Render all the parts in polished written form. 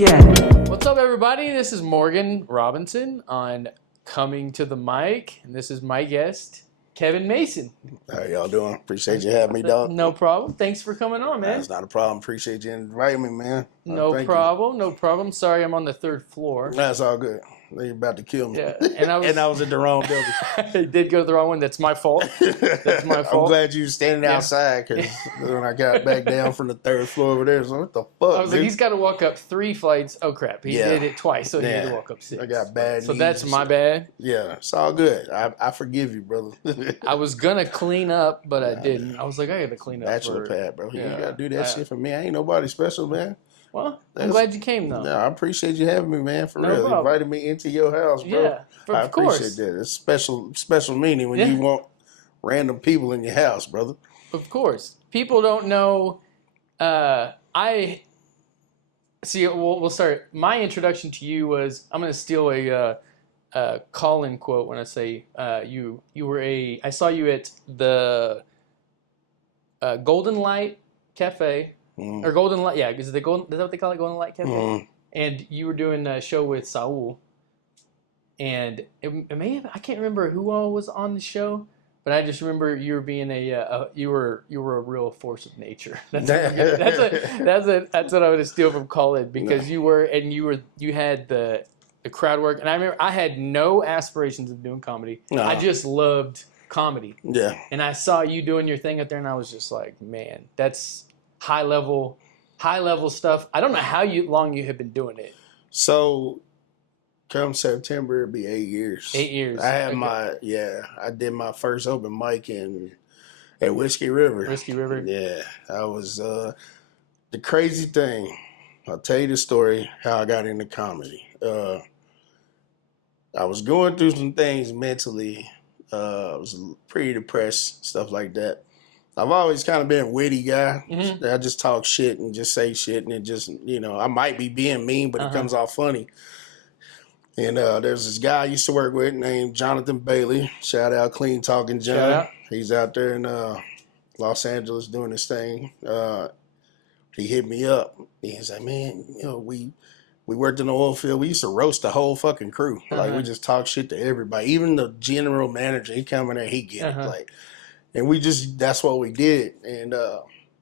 Yeah. What's up, everybody? This is Morgan Robinson on Coming to the Mic, and this is my guest, Kevin Mason. How y'all doing? Appreciate you having me, dog. No problem. Thanks for coming on, man. That's not a problem. Appreciate you inviting me, man. No Thank problem. No problem. Sorry, I'm on the third floor. you. That's all good. You're about to kill me. Yeah, and I was, and I was in the wrong building. I did go to the wrong one. That's my fault. That's my I'm fault. glad you were standing Yeah. outside because when I got back down from the third floor over there, so what the fuck, I was dude? like, he's got to walk up 3 flights. Oh crap, he did it twice, so he had to walk up 6. I got bad So knees that's and my shit. bad. Yeah, it's all good. I forgive you, brother. I was gonna clean up, but I didn't. I was like, I gotta clean up. Bachelor pad, bro. You Yeah. gotta do that shit for me. I ain't nobody special, man. Well, I'm glad you came, though. No, I appreciate you having me, man. For No real, problem. inviting me into your house, bro. Yeah, I of course. appreciate that. It's special meaning when you want random people in your house, brother. Of course. People don't know. I see. We'll start. My introduction to you was, I'm going to steal a call-in quote when I say you were a. I saw you at the Golden Light Cafe. Or Golden Light, yeah, is that what they call it, Golden Light Cafe? And you were doing a show with Saul, and it may have, I can't remember who all was on the show, but I just remember you were being you were a real force of nature. That's what I'm gonna steal from Colin, because you had the crowd work, and I remember I had no aspirations of doing comedy. No. I just loved comedy. Yeah. And I saw you doing your thing up there, and I was just like, man, that's high level stuff. I don't know how long you have been doing it. So, come September, it'll be 8 years. 8 years. I had I did my first open mic at Whiskey River. Whiskey River. Yeah, I was the crazy thing. I'll tell you the story how I got into comedy. I was going through some things mentally. I was pretty depressed, stuff like that. I've always kind of been a witty guy. Mm-hmm. I just talk shit and just say shit, and it just, I might be being mean, but it comes off funny. And there's this guy I used to work with named Jonathan Bailey. Shout out Clean Talking John. Shout out. He's out there in Los Angeles doing his thing. He hit me up. He's like, man, we worked in the oil field. We used to roast the whole fucking crew. Like, we just talk shit to everybody. Even the general manager, he come in there, he get it. Like, and that's what we did. And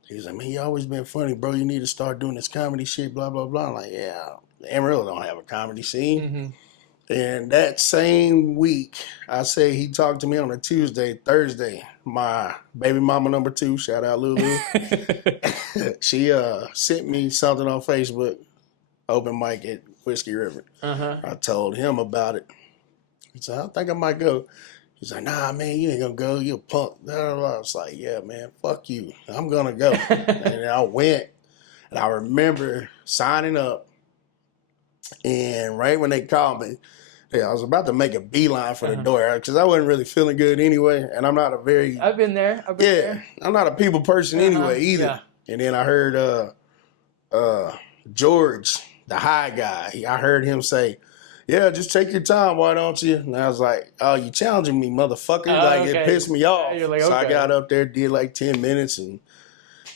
he was like, man, you always been funny, bro. You need to start doing this comedy shit, blah, blah, blah. I'm like, yeah, Amarillo don't have a comedy scene. Mm-hmm. And that same week, I say he talked to me on a Tuesday, Thursday. My baby mama number 2, shout out Lulu. She sent me something on Facebook, open mic at Whiskey River. I told him about it. He said, I think I might go. He's like, nah, man, you ain't gonna go. You a punk. I was like, yeah, man, fuck you. I'm gonna go. And I went, and I remember signing up. And right when they called me, I was about to make a beeline for the door because I wasn't really feeling good anyway. And I'm not a very... I've been there. I'm not a people person anyway either. Yeah. And then I heard George, the high guy, I heard him say, yeah, just take your time, why don't you? And I was like, oh, you challenging me, motherfucker. It pissed me off. You're like, so I got up there, did like 10 minutes, and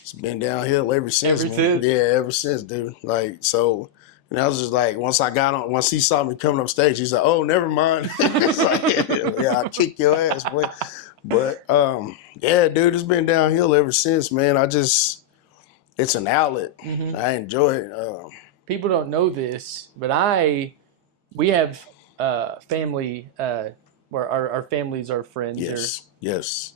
it's been downhill ever since. Yeah, ever since, dude. Like, so, and I was just like, once he saw me coming up stage, he's like, oh, never mind. It's like, yeah, I'll kick your ass, boy. But, yeah, dude, it's been downhill ever since, man. It's an outlet. I enjoy it. People don't know this, but we have family where our families are friends. Yes.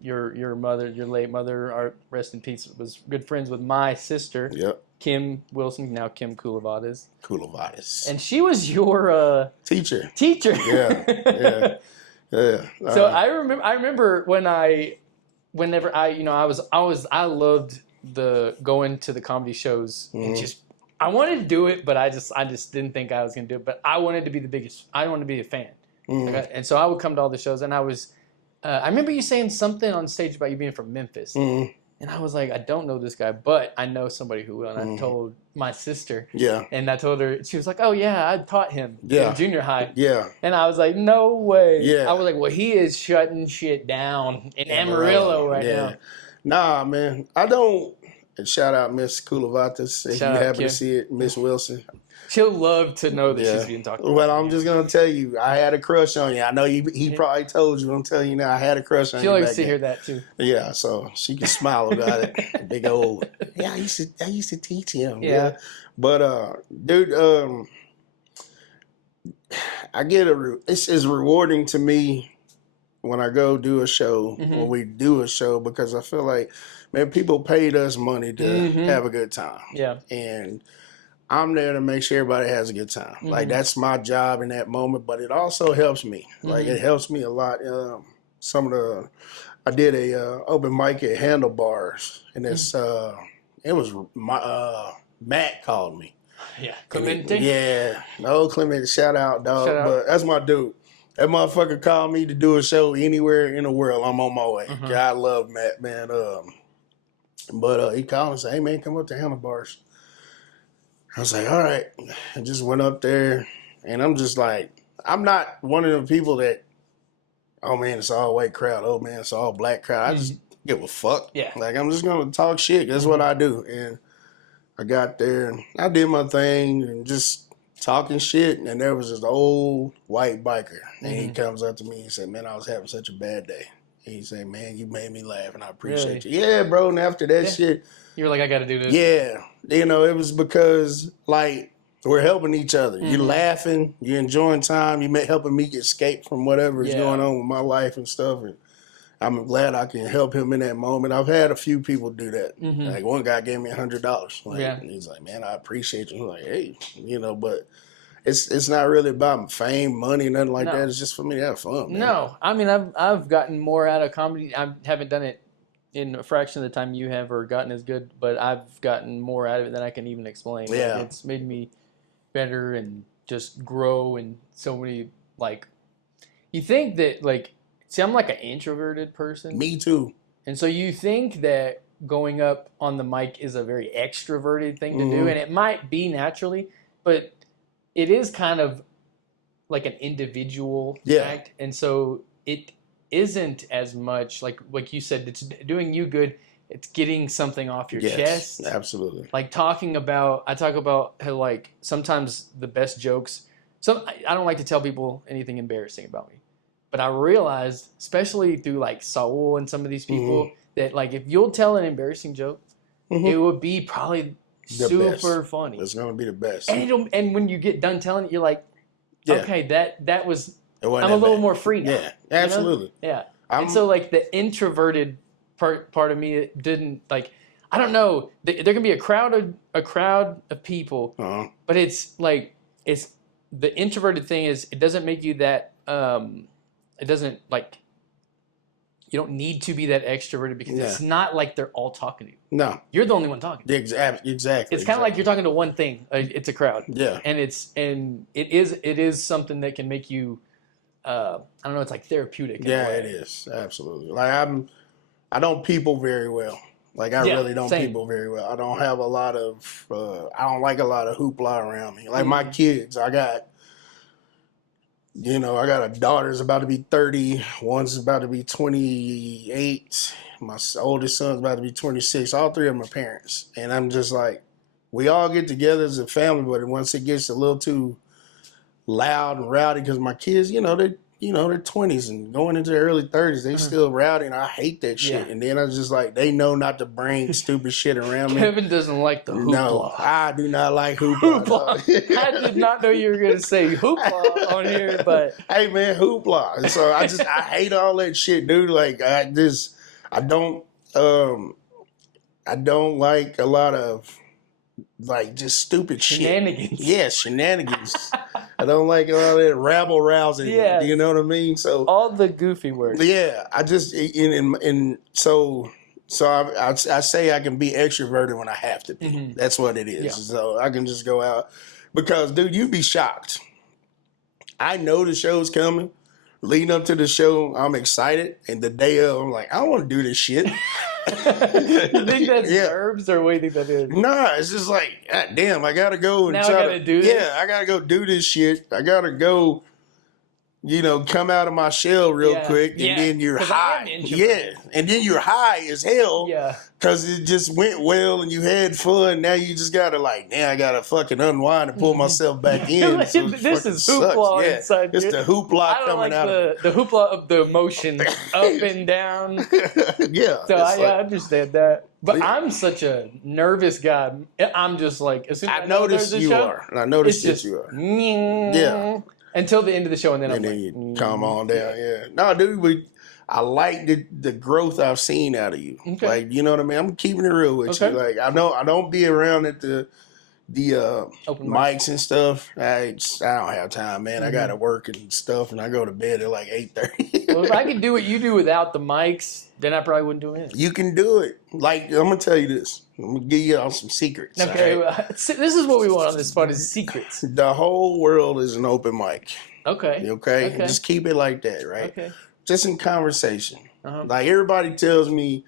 Your mother, your late mother, rest in peace, was good friends with my sister. Yep. Kim Wilson, now Kim Coulevadas. And she was your teacher. Yeah. So I remember whenever I loved the going to the comedy shows and just. I wanted to do it, but I just didn't think I was going to do it. But I wanted to be the biggest. I wanted to be a fan, and so I would come to all the shows. And I was, I remember you saying something on stage about you being from Memphis, and I was like, I don't know this guy, but I know somebody who will. And I told my sister, and I told her. She was like, oh yeah, I taught him in junior high, and I was like, no way. I was like, well, he is shutting shit down in Amarillo right now. Nah, man, I don't. And shout out Miss Koulivatis if Shout you out, happen Kim. to see it, Miss Wilson. She'll love to know that Yeah. she's being talked about. Well, I'm just gonna tell you, I had a crush on you. I know he probably told you. I'm telling you now, I had a crush on She'll you. like back to then. hear that too. Yeah, so she can smile about it. Big old. Yeah, I used to teach him. Yeah. But dude, I get it's rewarding to me when I go do a show, when we do a show, because I feel like, man, people paid us money to have a good time. Yeah. And I'm there to make sure everybody has a good time. Like, that's my job in that moment, but it also helps me. Like, it helps me a lot. I did a open mic at Handlebars, and it was Matt called me. Yeah, Clemente. Yeah, no Clemente, shout out, dog. Shout out. But that's my dude. That motherfucker called me to do a show anywhere in the world. I'm on my way. God love Matt, man. But he called and said, "Hey man, come up to Handlebars." I was like, "All right." I just went up there, and I'm just like, I'm not one of them people that, oh man, it's all white crowd. Oh man, it's all black crowd. I just give a fuck. Yeah. Like, I'm just gonna talk shit. That's what I do. And I got there and I did my thing and just talking shit. And there was this old white biker. And he comes up to me and said, "Man, I was having such a bad day." And he said, "Man, you made me laugh and I appreciate you." Yeah, bro. And after that shit, you were like, I got to do this. yeah. You know, it was because, like, we're helping each other. You're laughing. You're enjoying time. You're helping me escape from whatever is going on with my life and stuff. And I'm glad I can help him in that moment. I've had a few people do that. Like, one guy gave me $100. Like, and he's like, "Man, I appreciate you." I'm like, "Hey," you know, but it's not really about fame, money, nothing like that. It's just for me to have fun, man. No, I mean, I've gotten more out of comedy. I haven't done it in a fraction of the time you have or gotten as good, but I've gotten more out of it than I can even explain. Yeah. Like, it's made me better and just grow and so many, like, you think that, like, see, I'm like an introverted person. Me too. And so you think that going up on the mic is a very extroverted thing to do, and it might be naturally, but it is kind of like an individual act. And so it isn't as much, like you said, it's doing you good. It's getting something off your chest. Absolutely. Like I talk about how, like, sometimes the best jokes, I don't like to tell people anything embarrassing about me. But I realized, especially through like Saul and some of these people, that like if you'll tell an embarrassing joke, it would be probably super funny. It's gonna be the best. And when you get done telling it, you're like, okay, that was. I'm a little more free now. Yeah, absolutely. You know? Yeah. And so like the introverted part of me, it didn't, like, I don't know. There can be a crowd of people, but it's like the introverted thing is it doesn't make you that. It doesn't, like, you don't need to be that extroverted because it's not like they're all talking to you. No. You're the only one talking. Exactly. It's kind of like you're talking to one thing. It's a crowd. Yeah. And it is something that can make you, I don't know, it's like therapeutic. Yeah, it is. Absolutely. Like I don't people very well. Like I really don't people very well. I don't have a lot of, I don't like a lot of hoopla around me. Like my kids, I got a daughter's about to be 30. One's about to be 28. My oldest son's about to be 26. All three of them are parents. And I'm just like, we all get together as a family, but once it gets a little too loud and rowdy, because my kids, they're 20s and going into their early 30s, they still rowdy, and I hate that shit. Yeah. And then I was just like, they know not to bring stupid shit around me. Kevin doesn't like the hoopla. No, I do not like hoopla. I did not know you were going to say hoopla on here, but... Hey, man, hoopla. And so I hate all that shit, dude. Like, I don't like a lot of, like, just stupid shenanigans. Shit. Yeah, shenanigans. I don't like all that rabble rousing. Yeah. You know what I mean? So all the goofy words. Yeah. I just, so I say I can be extroverted when I have to be. That's what it is. Yeah. So I can just go out because, dude, you'd be shocked. I know the show's coming. Leading up to the show, I'm excited. And the day of, I'm like, I don't want to do this shit. You think that's nerves, or what do you think that is? Nah, it's just like, God damn, I gotta go and I gotta do this. Yeah, I gotta go do this shit. I gotta go, come out of my shell real quick, and then you're 'cause I am high. introverted. And then you're high as hell. Yeah. Because it just went well and you had fun. Now you just gotta now I gotta fucking unwind and pull myself back in. So This is sucks. hoopla Yeah, inside. it's the hoopla I don't coming like out of the hoopla of the emotions up and down. it. Yeah. So I understand that. But I'm such a nervous guy. I'm just like, as soon as I noticed there's a you show, are. And I noticed it's that you are. yeah. Until the end of the show, and then And I'm then like, you calm on down. Yeah. No, dude, I like the growth I've seen out of you. Okay. Like, you know what I mean? I'm keeping it real with Okay. you. Like, I don't be around at the open mics and stuff. I don't have time, man. I gotta work and stuff, and I go to bed at like 8:30. Well, if I could do what you do without the mics, then I probably wouldn't do it. You can do it. Like, I'm gonna tell you this. I'm gonna give you all some secrets. Okay, all right? well, this is what we want on this spot: is secrets. The whole world is an open mic. Okay. Okay. Just keep it like that, right? Okay. Just in conversation. Uh-huh. Like everybody tells me,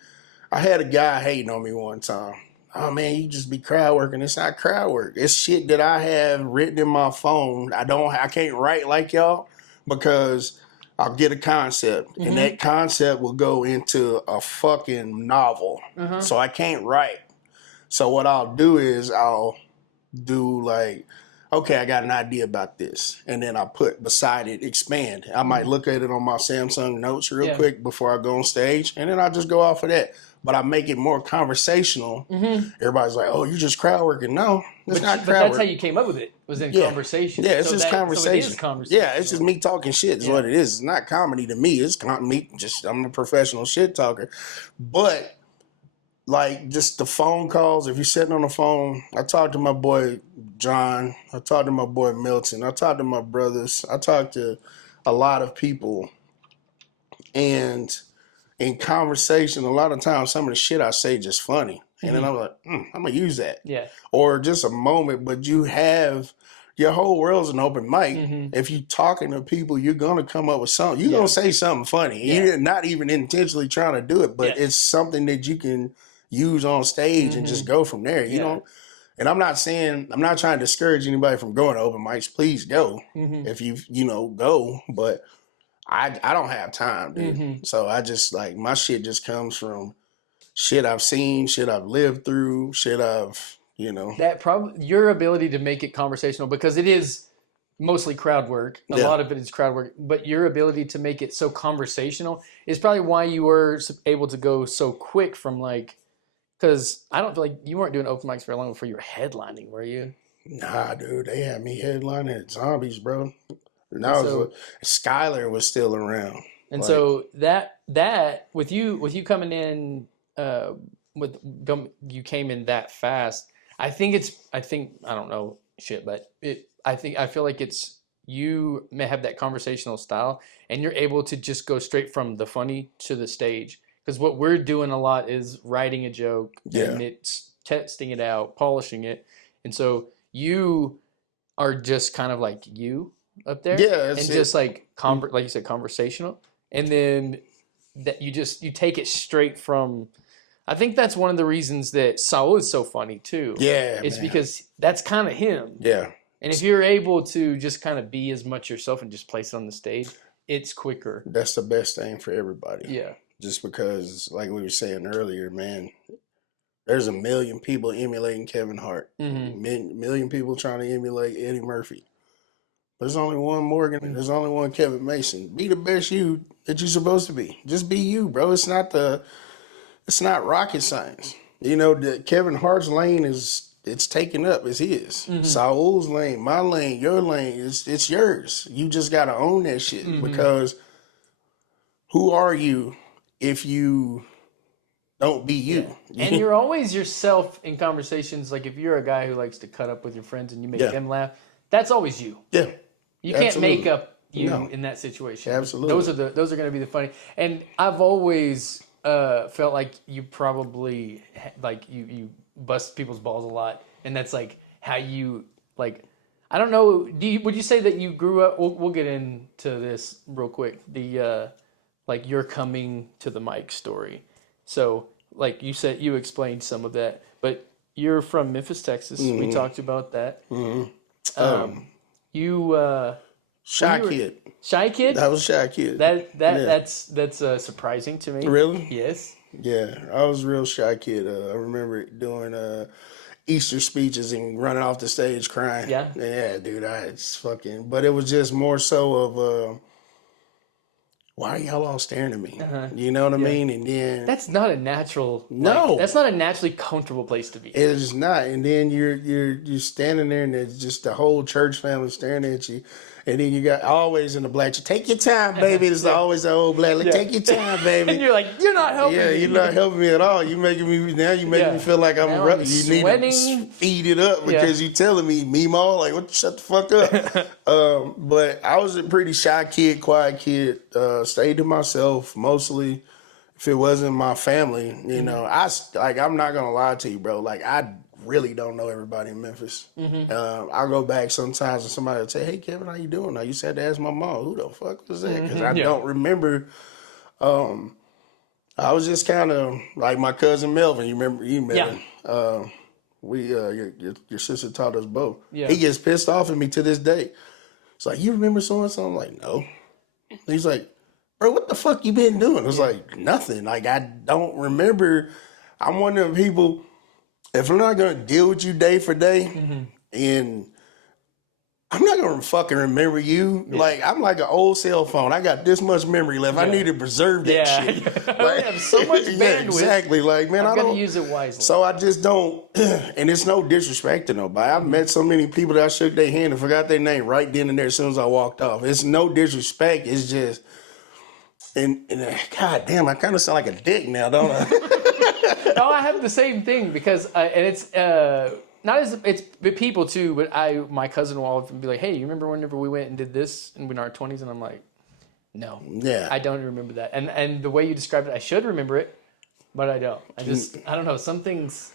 I had a guy hating on me one time. Oh man, you just be crowd working. It's not crowd work. It's shit that I have written in my phone. I can't write like y'all because I'll get a concept and that concept will go into a fucking novel. So I can't write. So what I'll do is I'll do like, okay, I got an idea about this. And then I'll put beside it, expand. I might look at it on my Samsung notes real quick before I go on stage. And then I'll just go off of that. But I make it more conversational. Everybody's like, oh, you're just crowd working. No, it's not crowd work. But that's how you came up with it, was in conversation. Yeah, it's just conversation. So it is conversation. Yeah, it's just me talking shit is what it is. It's not comedy to me. It's me I'm a professional shit talker. But like just the phone calls, if you're sitting on the phone, I talk to my boy John, I talk to my boy Milton, I talk to my brothers, I talk to a lot of people, and in conversation, a lot of times some of the shit I say just funny. And then I'm like, I'm gonna use that. Yeah. Or just a moment, but you have your whole world's an open mic. If you're talking to people, you're gonna come up with something. You're gonna say something funny. You're not even intentionally trying to do it, but it's something that you can use on stage and just go from there. You know. And I'm not trying to discourage anybody from going to open mics. Please go if you go. But I don't have time, dude. So I just my shit just comes from shit I've seen, shit I've lived through, shit I've That your ability to make it conversational, because it is mostly crowd work. A lot of it is crowd work, but your ability to make it so conversational is probably why you were able to go so quick from because I don't feel like you weren't doing open mics very long before you were headlining, were you? Nah, dude, they had me headlining at Zombies, bro. And Skylar was still around. And so that with you coming in you came in that fast. I don't know shit, but I feel like you may have that conversational style, and you're able to just go straight from the funny to the stage. Because what we're doing a lot is writing a joke and it's testing it out, polishing it, and so you are just kind of like you up there, and just like you said, conversational, and then that you take it straight from. I think that's one of the reasons that Saul is so funny too. Yeah, it's because that's kind of him. Yeah, and if you're able to just kind of be as much yourself and just place it on the stage, it's quicker. That's the best thing for everybody. Yeah, just because, like we were saying earlier, man. There's a million people emulating Kevin Hart. Million people trying to emulate Eddie Murphy. There's only one Morgan. There's only one Kevin Mason. Be the best you that you're supposed to be. Just be you, bro. It's not rocket science. The Kevin Hart's lane it's taken up. It's his. Saul's lane, my lane, your lane. It's yours. You just gotta own that shit because who are you if you don't be you? Yeah. And you're always yourself in conversations. Like if you're a guy who likes to cut up with your friends and you make them laugh, that's always you. Yeah. You can't make up you in that situation. Absolutely. Those are going to be the funny. And I've always felt like you probably you bust people's balls a lot, and that's like how you I don't know. Would you say that you grew up? We'll get into this real quick. The your coming to the mic story. So, like you said, you explained some of that, but you're from Memphis, Texas. We talked about that. Shy kid. Shy kid? I was a shy kid. That's surprising to me. Really? Yes. Yeah, I was a real shy kid. I remember doing Easter speeches and running off the stage crying. Yeah, dude, it's fucking. But it was just more so of why are y'all all staring at me? You know what I mean? And then that's not a natural. No, that's not a naturally comfortable place to be. It is not. And then you're standing there, and it's just the whole church family staring at you. And then you got always in the black. Take your time, baby. It's always the old black. Like, take your time, baby. And you're like, you're not helping me. Yeah, you're not helping me at all. You making me me feel like I'm you sweating. Need to speed it up because you telling me, Mimo, like, what? Shut the fuck up. But I was a pretty shy kid, quiet kid. Stayed to myself mostly. If it wasn't my family, you know, I'm not gonna lie to you, bro. Like, I really don't know everybody in Memphis. I'll go back sometimes and somebody will say, "Hey, Kevin, how you doing?" Now you said to ask my mom, "Who the fuck was that?" Because I don't remember. I was just kind of like my cousin Melvin. You met him. Your sister taught us both. Yeah. He gets pissed off at me to this day. It's like, you remember so and so? I'm like, no. He's like, bro, what the fuck you been doing? I was like, nothing. Like, I don't remember. I'm one of them people, if I'm not going to deal with you day for day, and I'm not going to fucking remember you. Like, I'm like an old cell phone. I got this much memory left. I need to preserve that shit. I have so much bandwidth. Exactly. Like, man, I don't use it wisely. So I just don't, and it's no disrespect to nobody. I've met so many people that I shook their hand and forgot their name right then and there as soon as I walked off. It's no disrespect. It's just, and God damn, I kind of sound like a dick now, don't I? No, I have the same thing because, and it's not as it's people too, but my cousin will often be like, "Hey, you remember whenever we went and did this in our 20s?" And I'm like, "No, I don't remember that." And the way you described it, I should remember it, but I don't. I don't know. Some things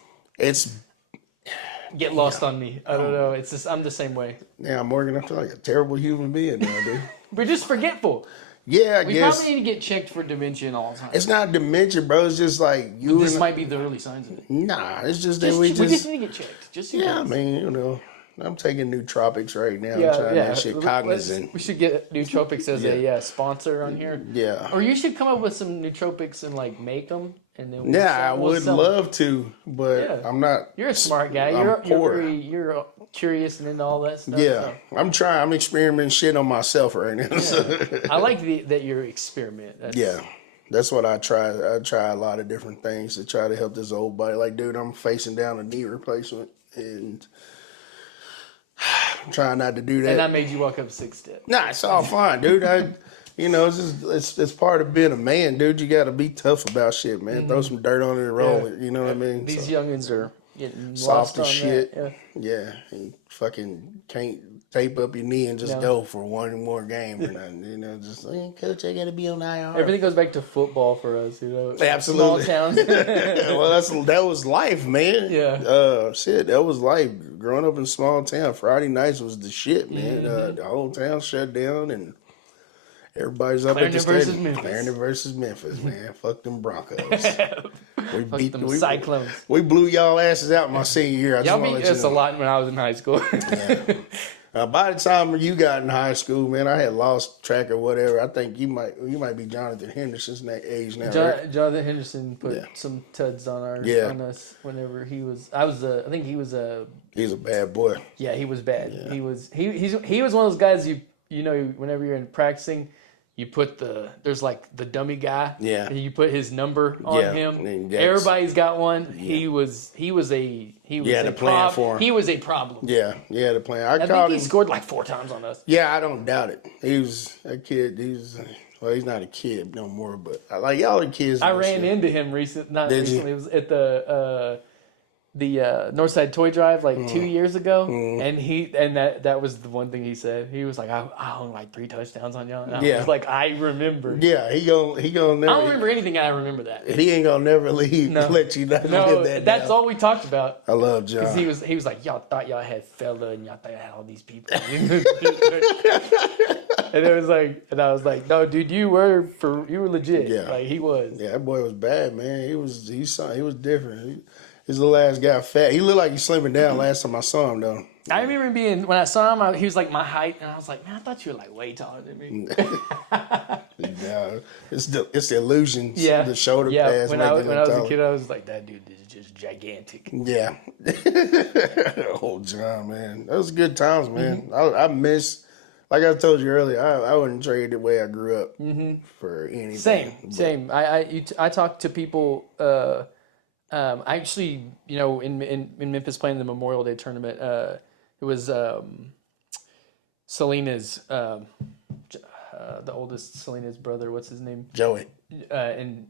get lost on me. I don't know. It's just I'm the same way. Yeah, Morgan, I feel like a terrible human being now, dude. We're just forgetful. Yeah, I guess. We probably need to get checked for dementia all the time. It's not dementia, bro. It's just like This might be the early signs of it. Nah, it's just that we just need to get checked. Just I mean, you know, I'm taking nootropics right now. I'm trying that shit cognizant. We should get nootropics as a sponsor on here. Yeah. Or you should come up with some nootropics and like make them, and then I would love to, but I'm not. You're a smart guy. You're curious and into all that stuff. Yeah, so. I'm trying. I'm experimenting shit on myself right now. Yeah. I like that you're experiment. That's what I try. I try a lot of different things to try to help this old body. Like, dude, I'm facing down a knee replacement, and I'm trying not to do that. And I made you walk up 6 steps. Nah, it's all fine, dude. It's part of being a man, dude. You got to be tough about shit, man. Throw some dirt on it and roll it. You know what I mean? These youngins are getting soft as shit. That. Yeah, and fucking can't tape up your knee and just go for one more game or nothing. You know, just coach, I got to be on IR. Everything goes back to football for us. You know, absolutely. Small towns. Well, that was life, man. Yeah. Shit, that was life. Growing up in small town, Friday nights was the shit, man. The whole town shut down and. Everybody's up at the stadium. Clarendon versus Memphis, man. Fuck them Broncos. We beat them Cyclones. We blew y'all asses out my senior year. Y'all beat us a lot when I was in high school. By the time you got in high school, man, I had lost track of whatever. I think you might be Jonathan Henderson's age now. Right? Jonathan Henderson put some tuds on us whenever he was. I think he was a. He's a bad boy. Yeah, he was bad. Yeah. He was one of those guys you know whenever you're in practicing. You put there's like the dummy guy. Yeah. And you put his number on him. Everybody's got one. Yeah. He was a plan for him. He was a problem. Yeah, the plan. I think he scored like 4 times on us. Yeah, I don't doubt it. He was a kid. He's not a kid no more, but like y'all are kids. I ran into him recently. It was at the Northside Toy Drive like 2 years ago, and that was the one thing he said. He was like, I hung like 3 touchdowns on y'all. And I was like, I remember. Yeah, he gonna never. I don't remember anything. I remember that. He ain't gonna never leave. Let you live that. That's all we talked about. I love John. Because he was like, y'all thought y'all had fella, and y'all thought y'all had all these people. And I was like, no, dude, you were legit. Yeah, like he was. Yeah, that boy was bad, man. He was different. His little ass got fat. He looked like he slimming down last time I saw him, though. I remember when I saw him, he was like my height, and I was like, man, I thought you were like way taller than me. Yeah, it's the illusions. Yeah, The shoulder yeah. pads When making I him was a taller. kid, I was like, that dude is just gigantic. Yeah. Old John, man. Those good times, man. I miss, like I told you earlier, I wouldn't trade the way I grew up for anything. Same. I talked to people. I actually, in Memphis playing the Memorial Day tournament. It was Selena's, the oldest Selena's brother. What's his name? Joey. Anthony.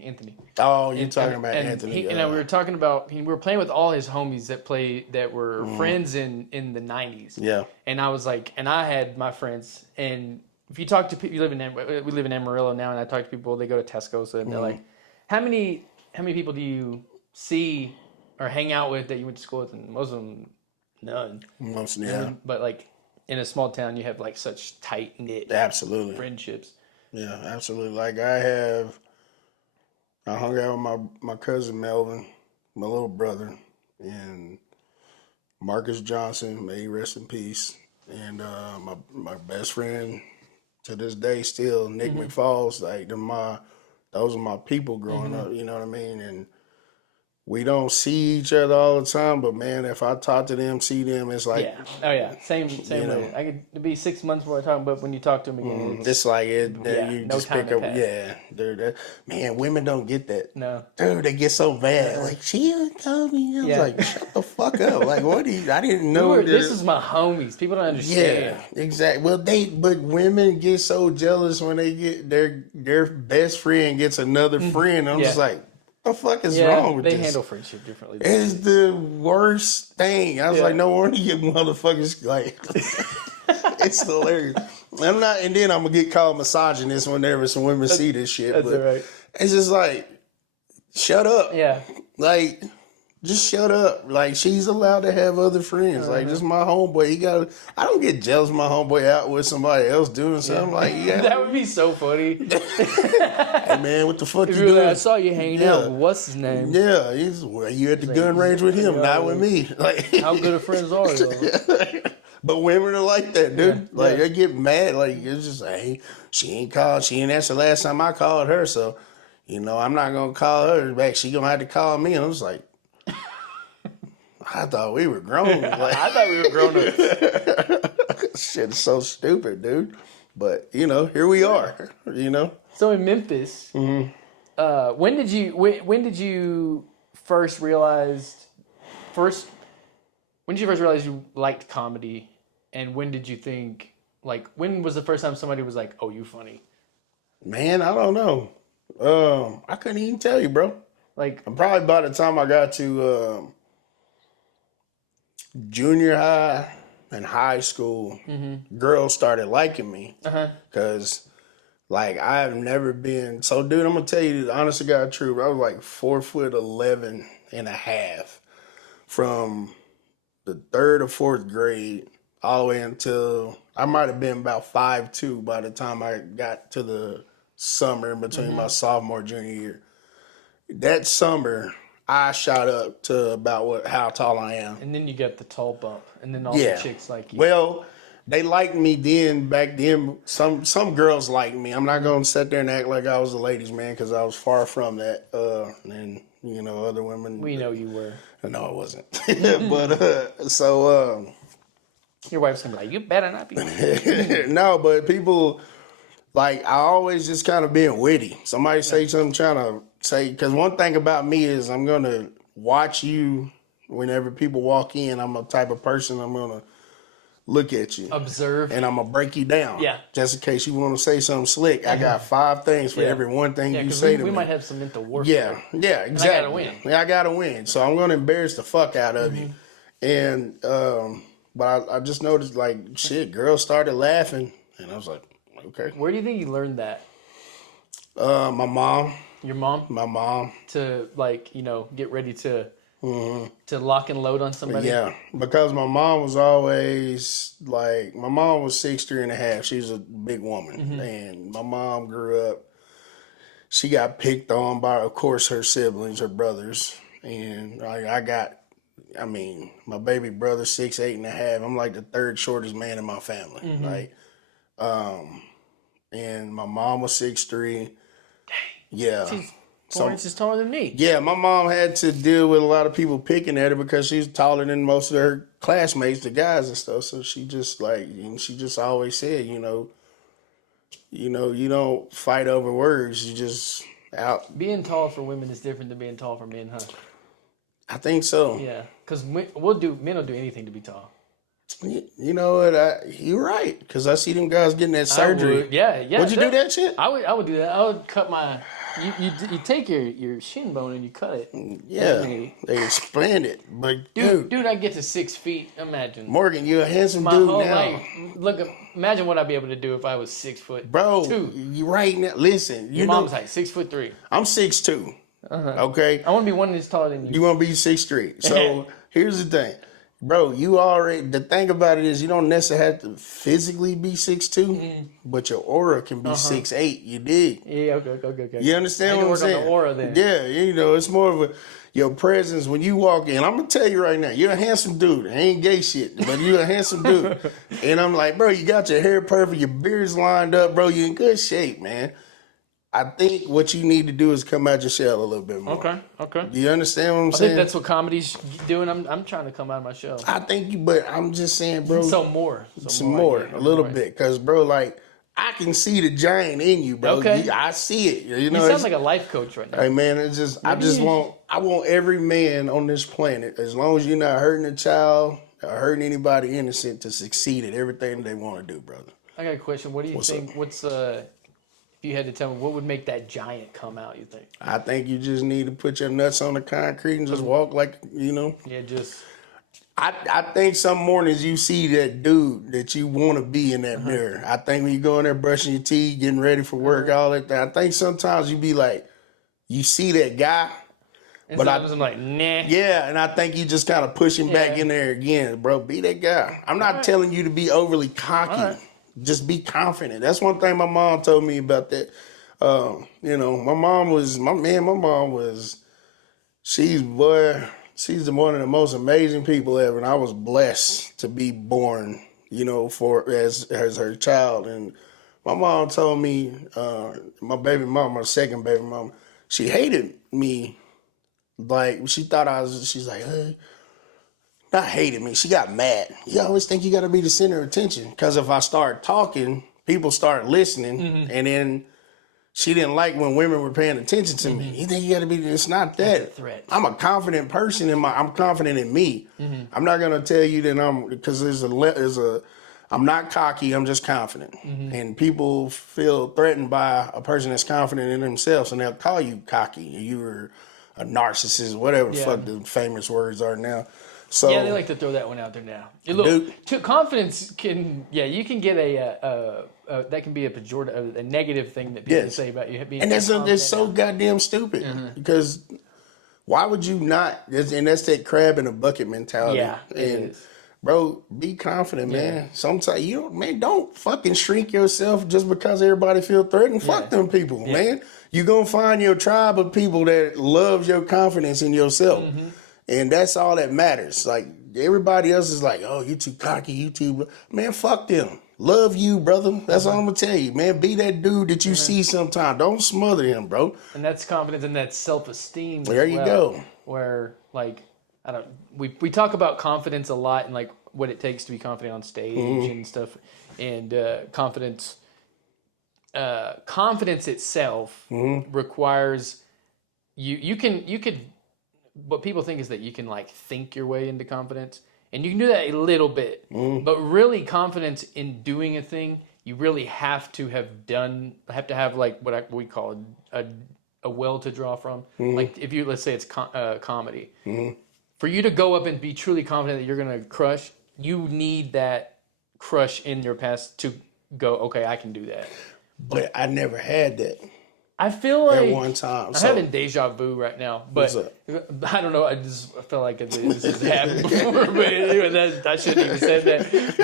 Anthony. Oh, you're talking about Anthony. We were talking about. We were playing with all his homies that were friends in the '90s. Yeah. And I was like, and I had my friends, and if you talk to people, we live in Amarillo now, and I talk to people, they go to Tesco, so they're like, how many people do you see or hang out with that you went to school with? And most of them, none. Most, yeah. But like in a small town, you have like such tight knit Absolutely friendships. Yeah, absolutely. Like I hung out with my cousin Melvin, my little brother, and Marcus Johnson, may he rest in peace, and my best friend to this day still, Nick McFalls. Like those are my people growing up. You know what I mean? And we don't see each other all the time, but man, if I talk to them, see them, it's like same way. I could be 6 months before I talk, but when you talk to them again, it's like it. You no just time pick up. passed. Yeah, dude. Man, women don't get that. No, dude, they get so bad. Like she told me, I was like, shut the fuck up. Like, what? I didn't know. This is my homies. People don't understand. Yeah, exactly. Well, but women get so jealous when they get their best friend gets another friend. I'm just like, what the fuck is wrong with this? They handle friendship differently. It's the worst thing. I was like, no wonder you motherfuckers like. It's hilarious. And then I'm gonna get called misogynist whenever some women see this shit. That's but right. It's just like, shut up. Yeah. Like, just shut up. Like, she's allowed to have other friends. Like, this is my homeboy. I don't get jealous of my homeboy out with somebody else doing something. Like, that would be so funny. Hey, man, what the fuck you Like, doing? I saw you hanging out with what's his name? Yeah, you at the gun range with him, not with me. Like, how good of friends are you? But women are like that, dude. They get mad. Like, it's just like, hey, she ain't answered last time I called her, so, I'm not going to call her back. She going to have to call me. And I was like, I thought we were grown. Like, I thought we were grown up. Shit is so stupid, dude. But, here we are, So in Memphis, when did you first realize you liked comedy, and when did you think, like, when was the first time somebody was like, oh, you funny? Man, I don't know. I couldn't even tell you, bro. Like, probably by the time I got to junior high and high school, girls started liking me. Because, like, I've never been... So, dude, I'm going to tell you the honest to God truth. I was like 4'11" and a half from the 3rd or 4th grade all the way until... I might have been about 5'2" by the time I got to the summer in between my sophomore, junior year. That summer, I shot up to about how tall I am. And then you got the tall bump, and then all the chicks like you. Well, they liked me back then. Some girls liked me. I'm not going to sit there and act like I was a ladies' man because I was far from that. And, other women. We know you were. No, I wasn't. But, your wife's going to be like, you better not be. No, but people, like, I always just kind of being witty. Somebody say something, trying to say, because one thing about me is I'm going to watch you whenever people walk in. I'm a type of person, I'm going to look at you. Observe. And I'm going to break you down. Yeah. Just in case you want to say something slick. I got 5 things for every one thing you say to me. We might have some mental work. Yeah, exactly. I got to win. Yeah, I got to win. So I'm going to embarrass the fuck out of you. And, but I just noticed, like, shit, girls started laughing. And I was like, okay. Where do you think you learned that? My mom. Your mom? My mom. To, like, get ready to lock and load on somebody? Yeah, because my mom was always, like, my mom was 6'3" and a half. She's a big woman. And my mom grew up, she got picked on by, of course, her siblings, her brothers. And I got I mean, my baby brother 6'8.5". I'm like the third shortest man in my family. Like, and my mom was 6'3". Yeah. She's 4 So inches taller than me. yeah, my mom had to deal with a lot of people picking at her because she's taller than most of her classmates, the guys and stuff. So she just like, she just always said, you don't fight over words. You just out. Being tall for women is different than being tall for men, huh? I think so. Yeah, because men will do anything to be tall. You know what? You're right, because I see them guys getting that surgery. Yeah. Would you do that shit? I would do that. I would cut my. You take your shin bone and you cut it. Yeah, they expand it. But dude, I get to 6 feet. Imagine. Morgan, you're a handsome My dude whole now. life. Look, imagine what I'd be able to do if I was 6 foot. Bro, 2. you right now. Listen, Your mom's like 6'3". I'm 6'2". Okay, I want to be 1 inch taller than you. You want to be 6'3". So here's the thing. Bro, the thing about it is you don't necessarily have to physically be 6'2", but your aura can be 6'8". You dig? Yeah, okay. You understand what I'm saying? On the aura then. Yeah, it's more of your presence when you walk in. I'm going to tell you right now, you're a handsome dude. I ain't gay shit, but you're a handsome dude. And I'm like, bro, you got your hair perfect, your beard's lined up, bro. You're in good shape, man. I think what you need to do is come out your shell a little bit more. Okay. Do you understand what I'm I saying? think that's what comedy's doing. I'm trying to come out of my shell. I think but I'm just saying, bro. Some more, A little bit. Because, bro, like, I can see the giant in you, bro. Okay. I see it. You sound like a life coach right now. Hey, man, it's just, I want every man on this planet, as long as you're not hurting a child or hurting anybody innocent, to succeed at everything they want to do, brother. I got a question. What do you think? If you had to tell me, what would make that giant come out, you think? I think you just need to put your nuts on the concrete and just walk like, Yeah, just... I think some mornings you see that dude that you want to be in that mirror. I think when you go in there brushing your teeth, getting ready for work, all that thing, I think sometimes you be like, you see that guy, and but I'm like, nah. Yeah, and I think you just kind of push him back in there again, bro. Be that guy. I'm not telling you to be overly cocky. Just be confident. That's one thing my mom told me about that. My mom was, she's one of the most amazing people ever. And I was blessed to be born, as her child. And my mom told me, my second baby mama, she hated me. Like, she thought she's like, hey, not hated me. She got mad. You always think you got to be the center of attention. Because if I start talking, people start listening. And then she didn't like when women were paying attention to me. You think you got to be, it's not that. That's a threat. I'm a confident person I'm confident in me. I'm not going to tell you that because I'm not cocky, I'm just confident. And people feel threatened by a person that's confident in themselves, and they'll call you cocky. You're a narcissist, whatever the fuck the famous words are now. So, yeah, they like to throw that one out there now. Look, confidence can, you can get that can be a pejorative, a negative thing that people say about you being. And that's so goddamn stupid because why would you not? And that's that crab in a bucket mentality. Yeah, and bro, be confident, man. Sometimes don't fucking shrink yourself just because everybody feel threatened. Fuck them people, man. You're gonna find your tribe of people that loves your confidence in yourself. And that's all that matters. Like, everybody else is like, oh, you too cocky, you too... Man, fuck them. Love you, brother. That's all I'm going to tell you, man. Be that dude that you see sometime. Don't smother him, bro. And that's confidence and that's self-esteem. There you go. Where, like, we talk about confidence a lot and, like, what it takes to be confident on stage and stuff. And confidence itself requires... You could... What people think is that you can like think your way into confidence, and you can do that a little bit, but really confidence in doing a thing, you really have to have like what we call a well to draw from. Like if you, let's say it's comedy, for you to go up and be truly confident that you're going to crush, you need that crush in your past to go, okay, I can do that. But I never had that. I feel like at one time. I'm having deja vu right now, but I don't know. I just feel like this has happened before, but anyway, I shouldn't even said that.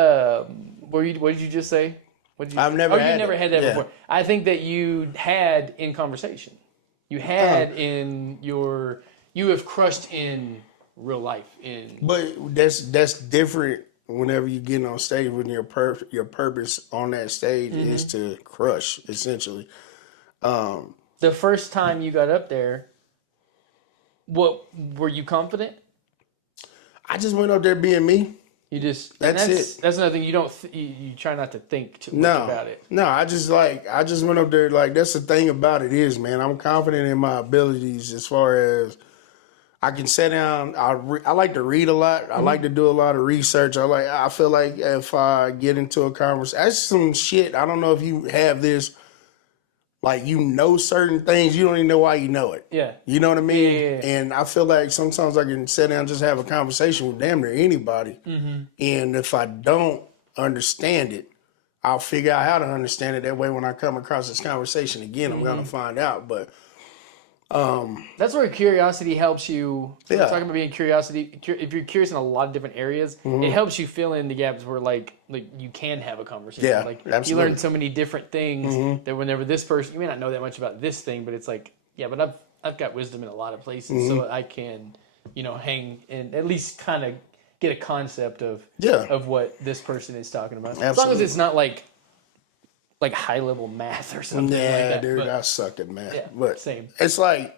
But what did you just say? I've never had that before. I think that you had in conversation. You had in your. you have crushed in real life. But that's different whenever you get on stage when your purpose on that stage is to crush, essentially. The first time you got up there, what were you confident? I just went up there being me. You just That's it. That's another thing. You don't you try not to think too much about it. No, I just went up there like that's the thing about it is, man, I'm confident in my abilities as far as I can sit down. I like to read a lot. I like to do a lot of research. I feel like if I get into a conversation, that's some shit. I don't know if you have this. Like, you know certain things, you don't even know why you know it. Yeah. You know what I mean? Yeah. And I feel like sometimes I can sit down and just have a conversation with damn near anybody. And if I don't understand it, I'll figure out how to understand it. That way when I come across this conversation again, I'm going to find out. But that's where curiosity helps you. Yeah. We're talking about being curiosity. If you're curious in a lot of different areas, it helps you fill in the gaps where like you can have a conversation. Yeah, like absolutely. you learn so many different things that whenever this person, you may not know that much about this thing, but it's like, yeah, but I've got wisdom in a lot of places, so I can, hang and at least kind of get a concept of what this person is talking about. Absolutely. As long as it's not like high level math or something like that. dude, but, I suck at math. Yeah, but same. It's like,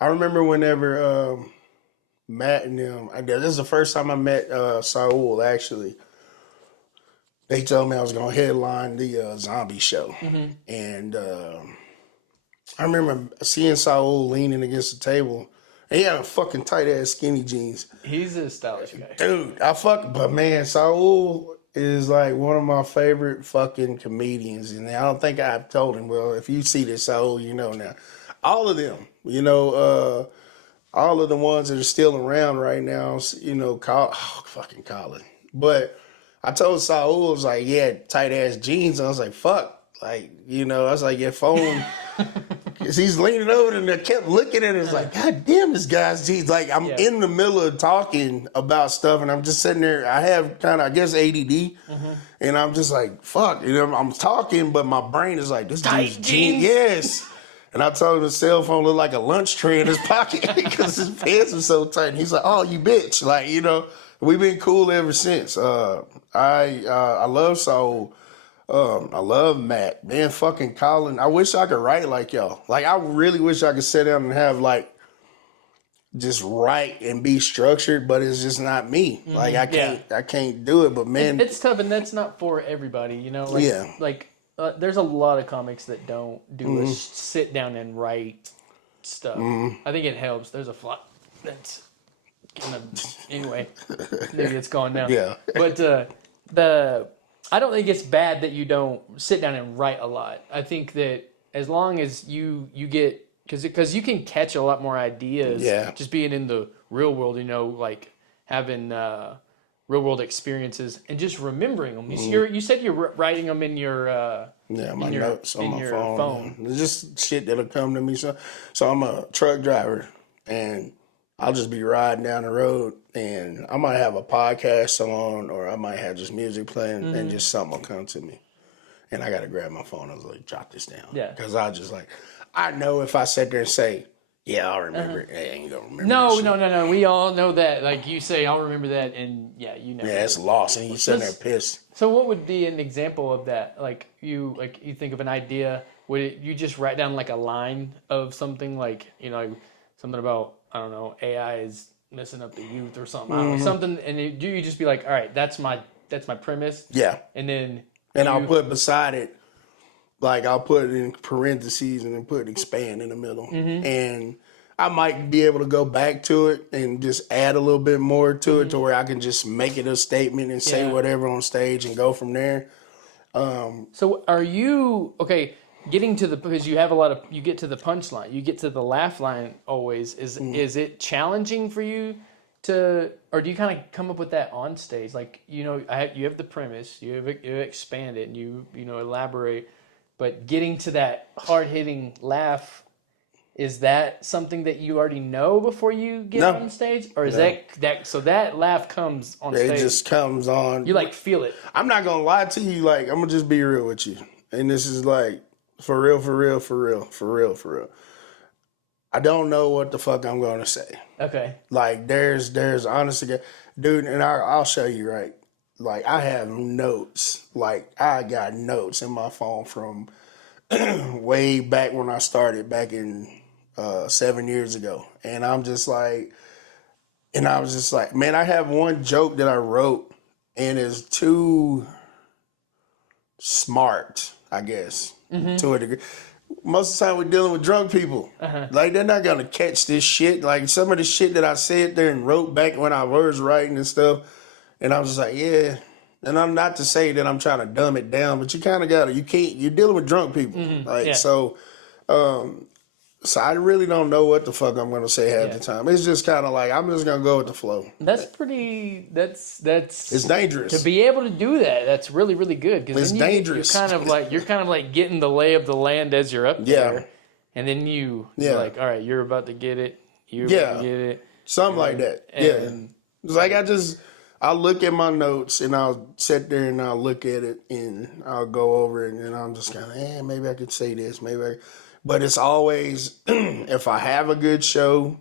I remember whenever Matt and them, this is the first time I met Saul, actually. They told me I was going to headline the zombie show. And I remember seeing Saul leaning against the table. And he had a fucking tight-ass skinny jeans. He's a stylish guy. Dude, but man, Saul is like one of my favorite fucking comedians. And I don't think I've told him, well, if you see this, Saul, you know now. All of them, all of the ones that are still around right now, fucking Colin. But I told Saul, I was like, yeah, tight ass jeans. And I was like, fuck. Like, I was like, your phone. Because he's leaning over and I kept looking at it. It's like, God damn, this guy's jeans. Like, I'm in the middle of talking about stuff and I'm just sitting there. I have kind of, I guess, ADD. And I'm just like, fuck. I'm talking, but my brain is like, this dude's jeans. Yes. And I told him his cell phone looked like a lunch tray in his pocket because his pants were so tight. And he's like, oh, you bitch. Like, we've been cool ever since. I love Saul. I love Matt. Man, fucking Colin. I wish I could write like y'all. Like, I really wish I could sit down and have, like, just write and be structured, but it's just not me. Like, I can't do it. But, man. It's tough, and that's not for everybody, there's a lot of comics that don't do a sit down and write stuff. I think it helps. There's a fly that's kind of anyway. Maybe it's gone now. Yeah. But I don't think it's bad that you don't sit down and write a lot. I think that as long as you get because you can catch a lot more ideas just being in the real world. Like having real world experiences and just remembering them. You said you're writing them in your my notes on my phone. It's just shit that'll come to me. So I'm a truck driver and I'll just be riding down the road and I might have a podcast on or I might have just music playing and just something will come to me. And I got to grab my phone. I was like, jot this down. Yeah. Because I know if I sit there and say, yeah, I'll remember it. I ain't gonna remember. No. We all know that. Like you say, I'll remember that, and yeah, it's lost, and you sitting there pissed. So, what would be an example of that? Like you think of an idea. Would you just write down like a line of something, like something about I don't know, AI is messing up the youth or something. I don't know, something, and you just be like, all right, that's my premise. Yeah, and then I'll put beside it. Like, I'll put it in parentheses and then put expand in the middle. And I might be able to go back to it and just add a little bit more to it to where I can just make it a statement and say whatever on stage and go from there. So are you, getting to because you have you get to the punchline, you get to the laugh line always. Is it challenging for you or do you kind of come up with that on stage? Like, you have the premise, you expand it and you elaborate. But getting to that hard-hitting laugh, is that something that you already know before you get on stage? Or is that laugh comes on stage? It just comes on. You feel it. I'm not going to lie to you. I'm going to just be real with you. And this is for real. I don't know what the fuck I'm gonna say. Okay. Like there's honestly, dude, and I'll show you, right. Like I have notes. Like I got notes in my phone from way back when I started back in 7 years ago, and I was just like, man, I have one joke that I wrote, and it's too smart, I guess, to a degree. Most of the time we're dealing with drunk people. Like they're not gonna catch this shit. Like some of the shit that I said there and wrote back when I was writing and stuff. And I was just like, yeah. And I'm not to say that I'm trying to dumb it down, but you kind of gotta. You're dealing with drunk people. Yeah. So I really don't know what the fuck I'm gonna say half Yeah. the time. It's just kind of like I'm just gonna go with the flow. That's pretty. That's It's dangerous. to be able to do that. That's really really good because It's dangerous. You're kind of like getting the lay of the land as you're up Yeah. there, and then you're Yeah. like, all right, you're about to get it. You're Yeah. about to get it. Something like that. And It's like I'll look at my notes and I'll sit there and I'll look at it and I'll go over it and I'm just kind of, maybe I could say this, but it's always if I have a good show,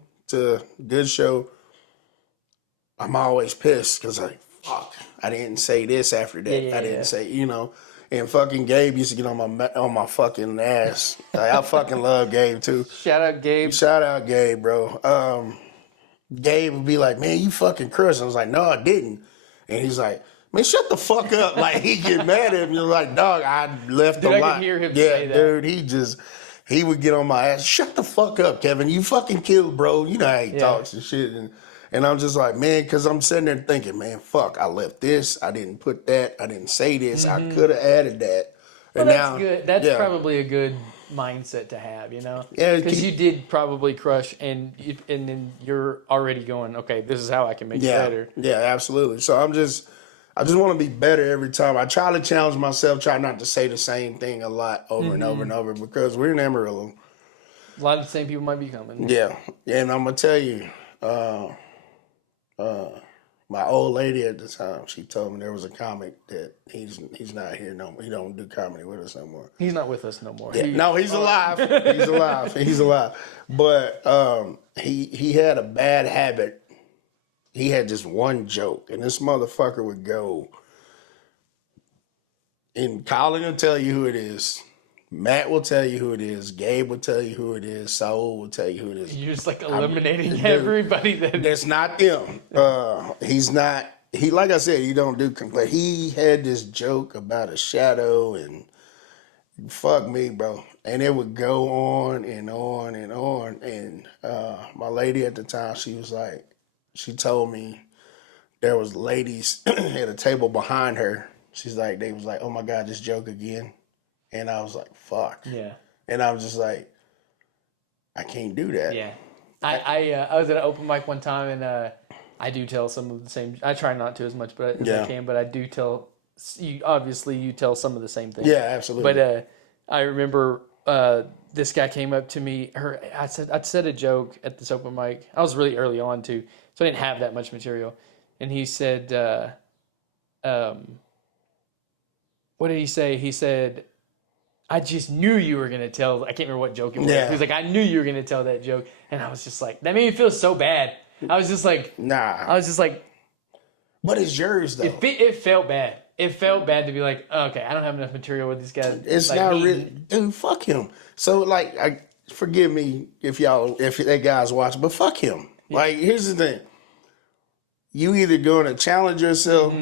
I'm always pissed because like, fuck, I didn't say this after that. Yeah, I didn't say, And fucking Gabe used to get on my fucking ass. Like, I fucking love Gabe too. shout out Gabe. Shout out Gabe, bro. Gabe would be like, man, you fucking cursed. I was like, no, I didn't. And he's like, man, shut the fuck up. Like, he get mad at me. Like, dog, I left Dude, a I lot. could hear him say that. Dude, he would get on my ass. Shut the fuck up, Kevin. You fucking killed, bro. You know how he talks and shit. And I'm just like, man, because I'm sitting there thinking, man, fuck, I left this. I didn't put that. I didn't say this. I could have added that. Well, And that's now, good. That's yeah. probably a good mindset to have, Yeah, Yeah, because you did probably crush, and then you're already going, okay, this is how I can make it better. Yeah, absolutely. So I just want to be better every time. I try to challenge myself, try not to say the same thing a lot over and over and over because we're in Amarillo. A lot of the same people might be coming. Yeah, and I'm gonna tell you, my old lady at the time, she told me there was a comic that he's not here no more. He don't do comedy with us no more. He's not with us no more. Yeah, no, he's alive. He's alive. He's alive. But he had a bad habit. He had just one joke, and this motherfucker would go. And Colin will tell you who it is. Matt will tell you who it is. Gabe will tell you who it is. Saul will tell you who it is. You're just like eliminating everybody that That's not them. He's not. He, like I said, he don't do complain. He had this joke about a shadow and fuck me, bro. And it would go on and on and on. And my lady at the time, she told me there was ladies at a table behind her. They was like, oh my God, this joke again. And I was like, fuck. Yeah. And I was just like, I can't do that. Yeah. I was at an open mic one time, and I do tell some of the same. I try not to as much, as I can. But I do tell. Obviously, you tell some of the same things. Yeah, absolutely. But I remember this guy came up to me. I said a joke at this open mic. I was really early on too, so I didn't have that much material. And he said, "What did he say?" He said, I just knew you were going to tell, I can't remember what joke it was. Yeah. He was like, I knew you were going to tell that joke. And I was just like, that made me feel so bad. I was just like, But it's yours, though. It felt bad. It felt bad to be like, okay, I don't have enough material with these guys. It's like, not really, dude, fuck him. So, forgive me if that guy's watching, but fuck him. Yeah. Like, here's the thing. You either going to challenge yourself,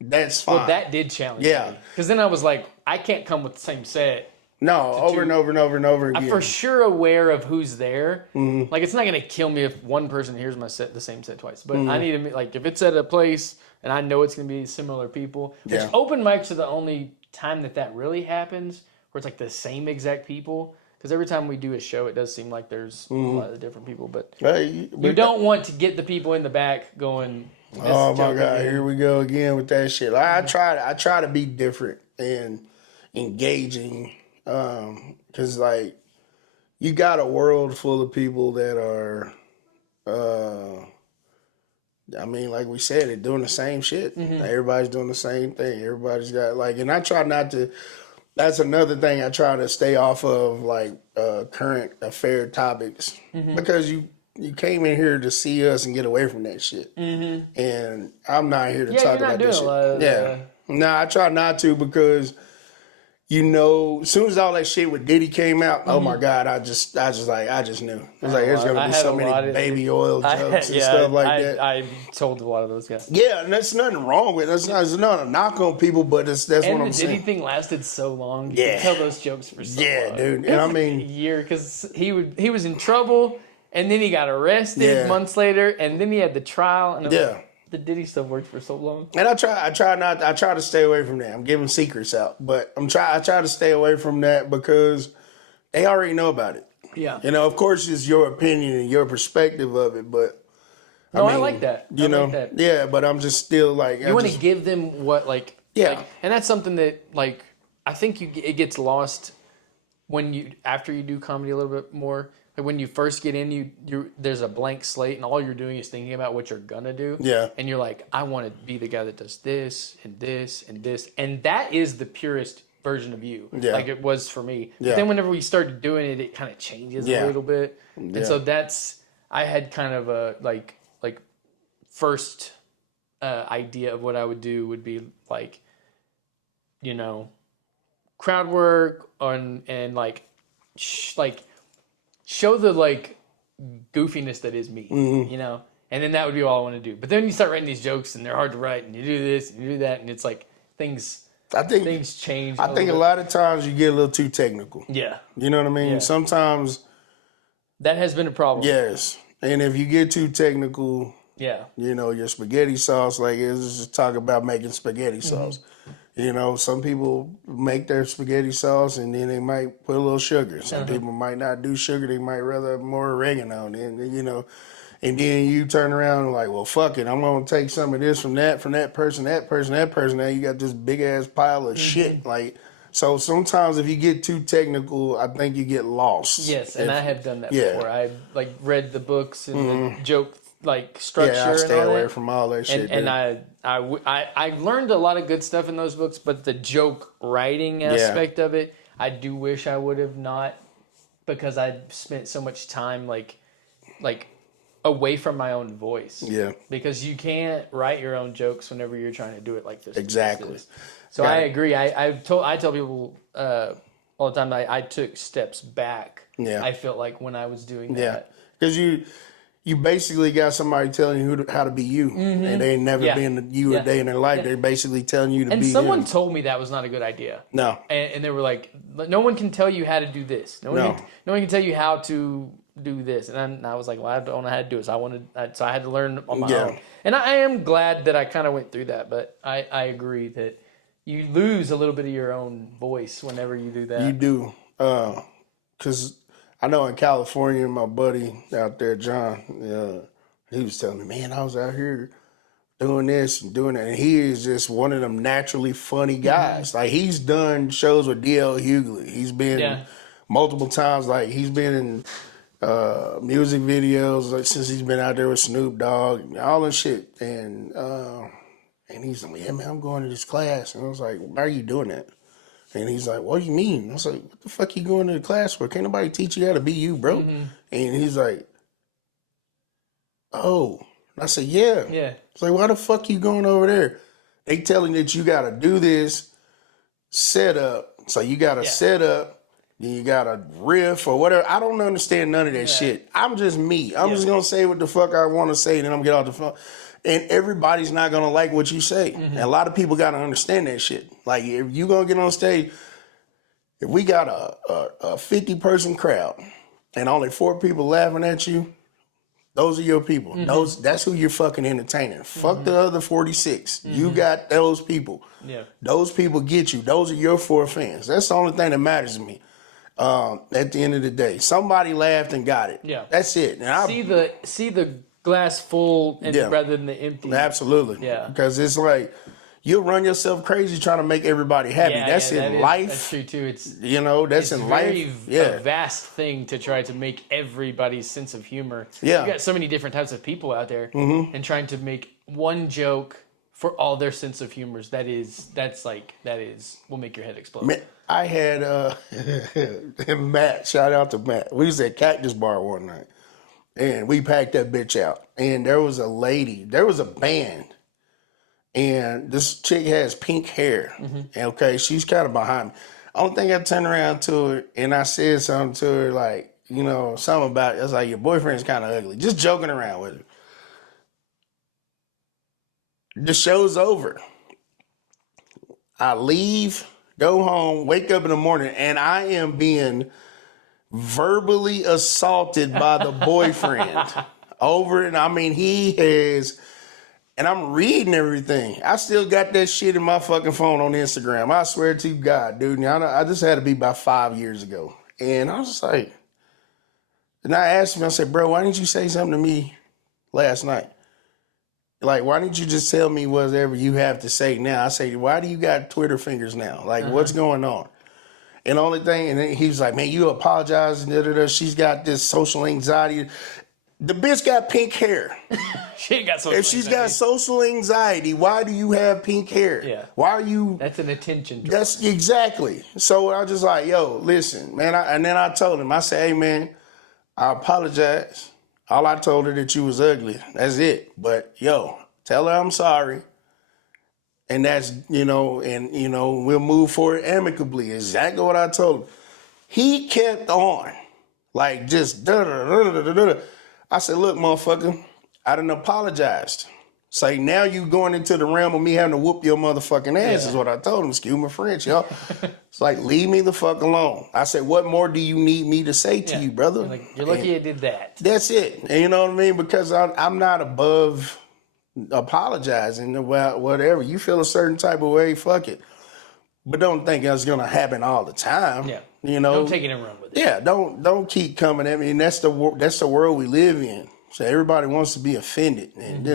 that's fine. Well, that did challenge me. Because then I was like, I can't come with the same set. No, over and over and over and over again. I'm for sure aware of who's there. Mm-hmm. Like, it's not going to kill me if one person hears my set, the same set twice. But I need to, if it's at a place and I know it's going to be similar people, which open mics are the only time that really happens, where it's like the same exact people. Because every time we do a show, it does seem like there's a lot of different people. But you don't want to get the people in the back going, oh my God, here we go again with that shit. I try to be different and engaging, because you got a world full of people that are, like we said, they're doing the same shit. Everybody's doing the same thing. Everybody's got and I try not to. That's another thing I try to stay off of, like current affair topics, because you came in here to see us and get away from that shit, and I'm not here to Yeah, talk you're not about doing this a shit. lot of Yeah, no, I try not to, because as soon as all that shit with Diddy came out, oh my God, I just knew. It was like there's gonna I be had so a many lot of baby oil jokes and yeah, stuff like that. I told a lot of those guys. Yeah, and that's nothing wrong with it. There's not a knock on people, but that's what And I'm the Diddy saying. thing lasted so long. You Yeah. could tell those jokes for so Yeah, long. dude. It And was I like mean, a year, because he was in trouble, and then he got arrested Yeah. months later, and then he had the trial, and yeah. the Diddy stuff worked for so long. And I try to stay away from that. I'm giving secrets out, but I try to stay away from that because they already know about it. Yeah. Of course, it's your opinion and your perspective of it, but I like that. I like that. Yeah, but I'm just still like, You want to give them what, like, Yeah. and that's something that, like, I think it gets lost when after you do comedy a little bit more. Like, when you first get in, there's a blank slate, and all you're doing is thinking about what you're gonna do. Yeah. And you're like, I want to be the guy that does this and this and this, and that is the purest version of you. Yeah. Like it was for me. Yeah. But then whenever we started doing it, it kind of changes a little bit, and so I had kind of a like first idea of what I would do would be like, crowd work and like show the like goofiness that is me, and then that would be all I want to do. But then you start writing these jokes and they're hard to write, and you do this and you do that, and it's like things change. I think a lot of times you get a little too technical. Yeah, You know what I mean? Yeah. Sometimes, that has been a problem. yes. And if you get too technical, Yeah. your spaghetti sauce, like it's just talk about making spaghetti Mm-hmm. sauce. Some people make their spaghetti sauce and then they might put a little sugar. Some people might not do sugar. They might rather have more oregano. And then you turn around and like, well, fuck it. I'm going to take some of this from that person. Now you got this big ass pile of shit. Like, so sometimes if you get too technical, I think you get lost. Yes, and I have done that before. I like read the books and the joke like structure. Yeah, I and stay all away that. from all that shit. And I learned a lot of good stuff in those books, but the joke writing aspect of it, I do wish I would have not, because I spent so much time like away from my own voice. Yeah. Because you can't write your own jokes whenever you're trying to do it like this. Exactly. So I agree. I tell people all the time that I took steps back. Yeah. I felt like when I was doing Yeah, that. because you basically got somebody telling you how to be you, and they ain't never been you a day in their life. They're basically telling you to And be someone them. told me that was not a good idea. No. And they were like, no one can tell you how to do this. No one can tell you how to do this. And I was like, well, I don't know how to do it. So I had to learn on my own. And I am glad that I kind of went through that. But I agree that you lose a little bit of your own voice whenever you do that. You do, because I know in California, my buddy out there, John, he was telling me, man, I was out here doing this and doing that. And he is just one of them naturally funny guys. Like, he's done shows with D.L. Hughley. He's been multiple times, like, he's been in music videos, like, since he's been out there with Snoop Dogg, all that shit. And he's like, yeah, man, I'm going to this class. And I was like, why are you doing that? And he's like, what do you mean? I was like, what the fuck you going to the class for? Can't nobody teach you how to be you, bro? And he's like, oh. And I said, yeah. It's like, why the fuck you going over there? They telling you that you got to do this set up. So you got to set up, then you got to riff or whatever. I don't understand none of that shit. I'm just me. I'm just going to say what the fuck I want to say, and then I'm going to get off the phone. And everybody's not going to like what you say. And a lot of people got to understand that shit. Like, if you going to get on stage, if we got a 50-person crowd and only 4 people laughing at you, those are your people. That's who you're fucking entertaining. Fuck the other 46. You got those people. Those people get you. Those are your 4 fans. That's the only thing that matters to me. At the end of the day, somebody laughed and got it. That's it. And see the glass full and rather than the empty. Absolutely. Because it's like, you'll run yourself crazy trying to make everybody happy. That's in life. That's true too. It's that's in life. A vast thing to try to make everybody's sense of humor. You got so many different types of people out there, and trying to make one joke for all their sense of humors. That is will make your head explode. Man, I had Matt. Shout out to Matt. We was at Cactus Bar one night, and we packed that bitch out. And there was a lady. There was a band, and this chick has pink hair. And okay, she's kind of behind me. Only thing I turned around to her and I said something to her like, you know, something about it. It's like your boyfriend's kind of ugly. Just joking around with her. The show's over. I leave, go home, wake up in the morning, and I am being verbally assaulted by the boyfriend over it. I mean, he has, and I'm reading everything. I still got that shit in my fucking phone on Instagram. I swear to God, dude. I just had to be about 5 years ago. And I was just like, and I asked him, I said, bro, why didn't you say something to me last night? Like, why didn't you just tell me whatever you have to say now? I say, why do you got Twitter fingers now? Like, what's going on? And the only thing, and then he was like, man, you apologize. And da-da-da. She's got this social anxiety. The bitch got pink hair. She ain't got social If she's got social anxiety, why do you have pink hair? Yeah. Why are you? That's an attention drawer. That's exactly. So I was just like, yo, listen, man. And then I told him, I said, hey, man, I apologize. All I told her that you was ugly. That's it. But yo, tell her I'm sorry. And that's, we'll move forward amicably. Exactly what I told him. He kept on. Like just da-da-da-da-da-da. I said, look, motherfucker, I done apologized. Say now you going into the realm of me having to whoop your motherfucking ass is what I told him. Excuse my French, y'all. It's like, leave me the fuck alone. I said, what more do you need me to say to you, brother? You're lucky I did that. That's it. And you know what I mean? Because I'm not above apologizing about whatever. You feel a certain type of way, fuck it. But don't think it's gonna happen all the time. Yeah. You know, Don't take it and run with it. Yeah, don't keep coming at me. And that's the world we live in. So everybody wants to be offended. And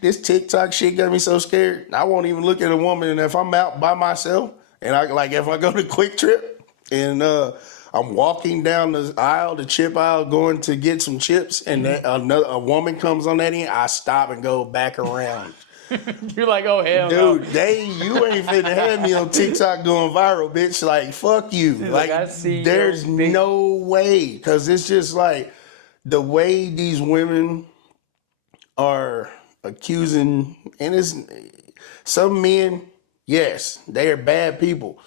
this TikTok shit got me so scared. I won't even look at a woman. And if I'm out by myself, and if I go to Quick Trip and I'm walking down the aisle, the chip aisle, going to get some chips, and a woman comes on that end, I stop and go back around. You're like, oh, hell dude, no. You ain't finna have me on TikTok going viral, bitch. Like, fuck you. Like I see there's no way. Because it's just like the way these women are accusing, and it's some men, yes, they are bad people.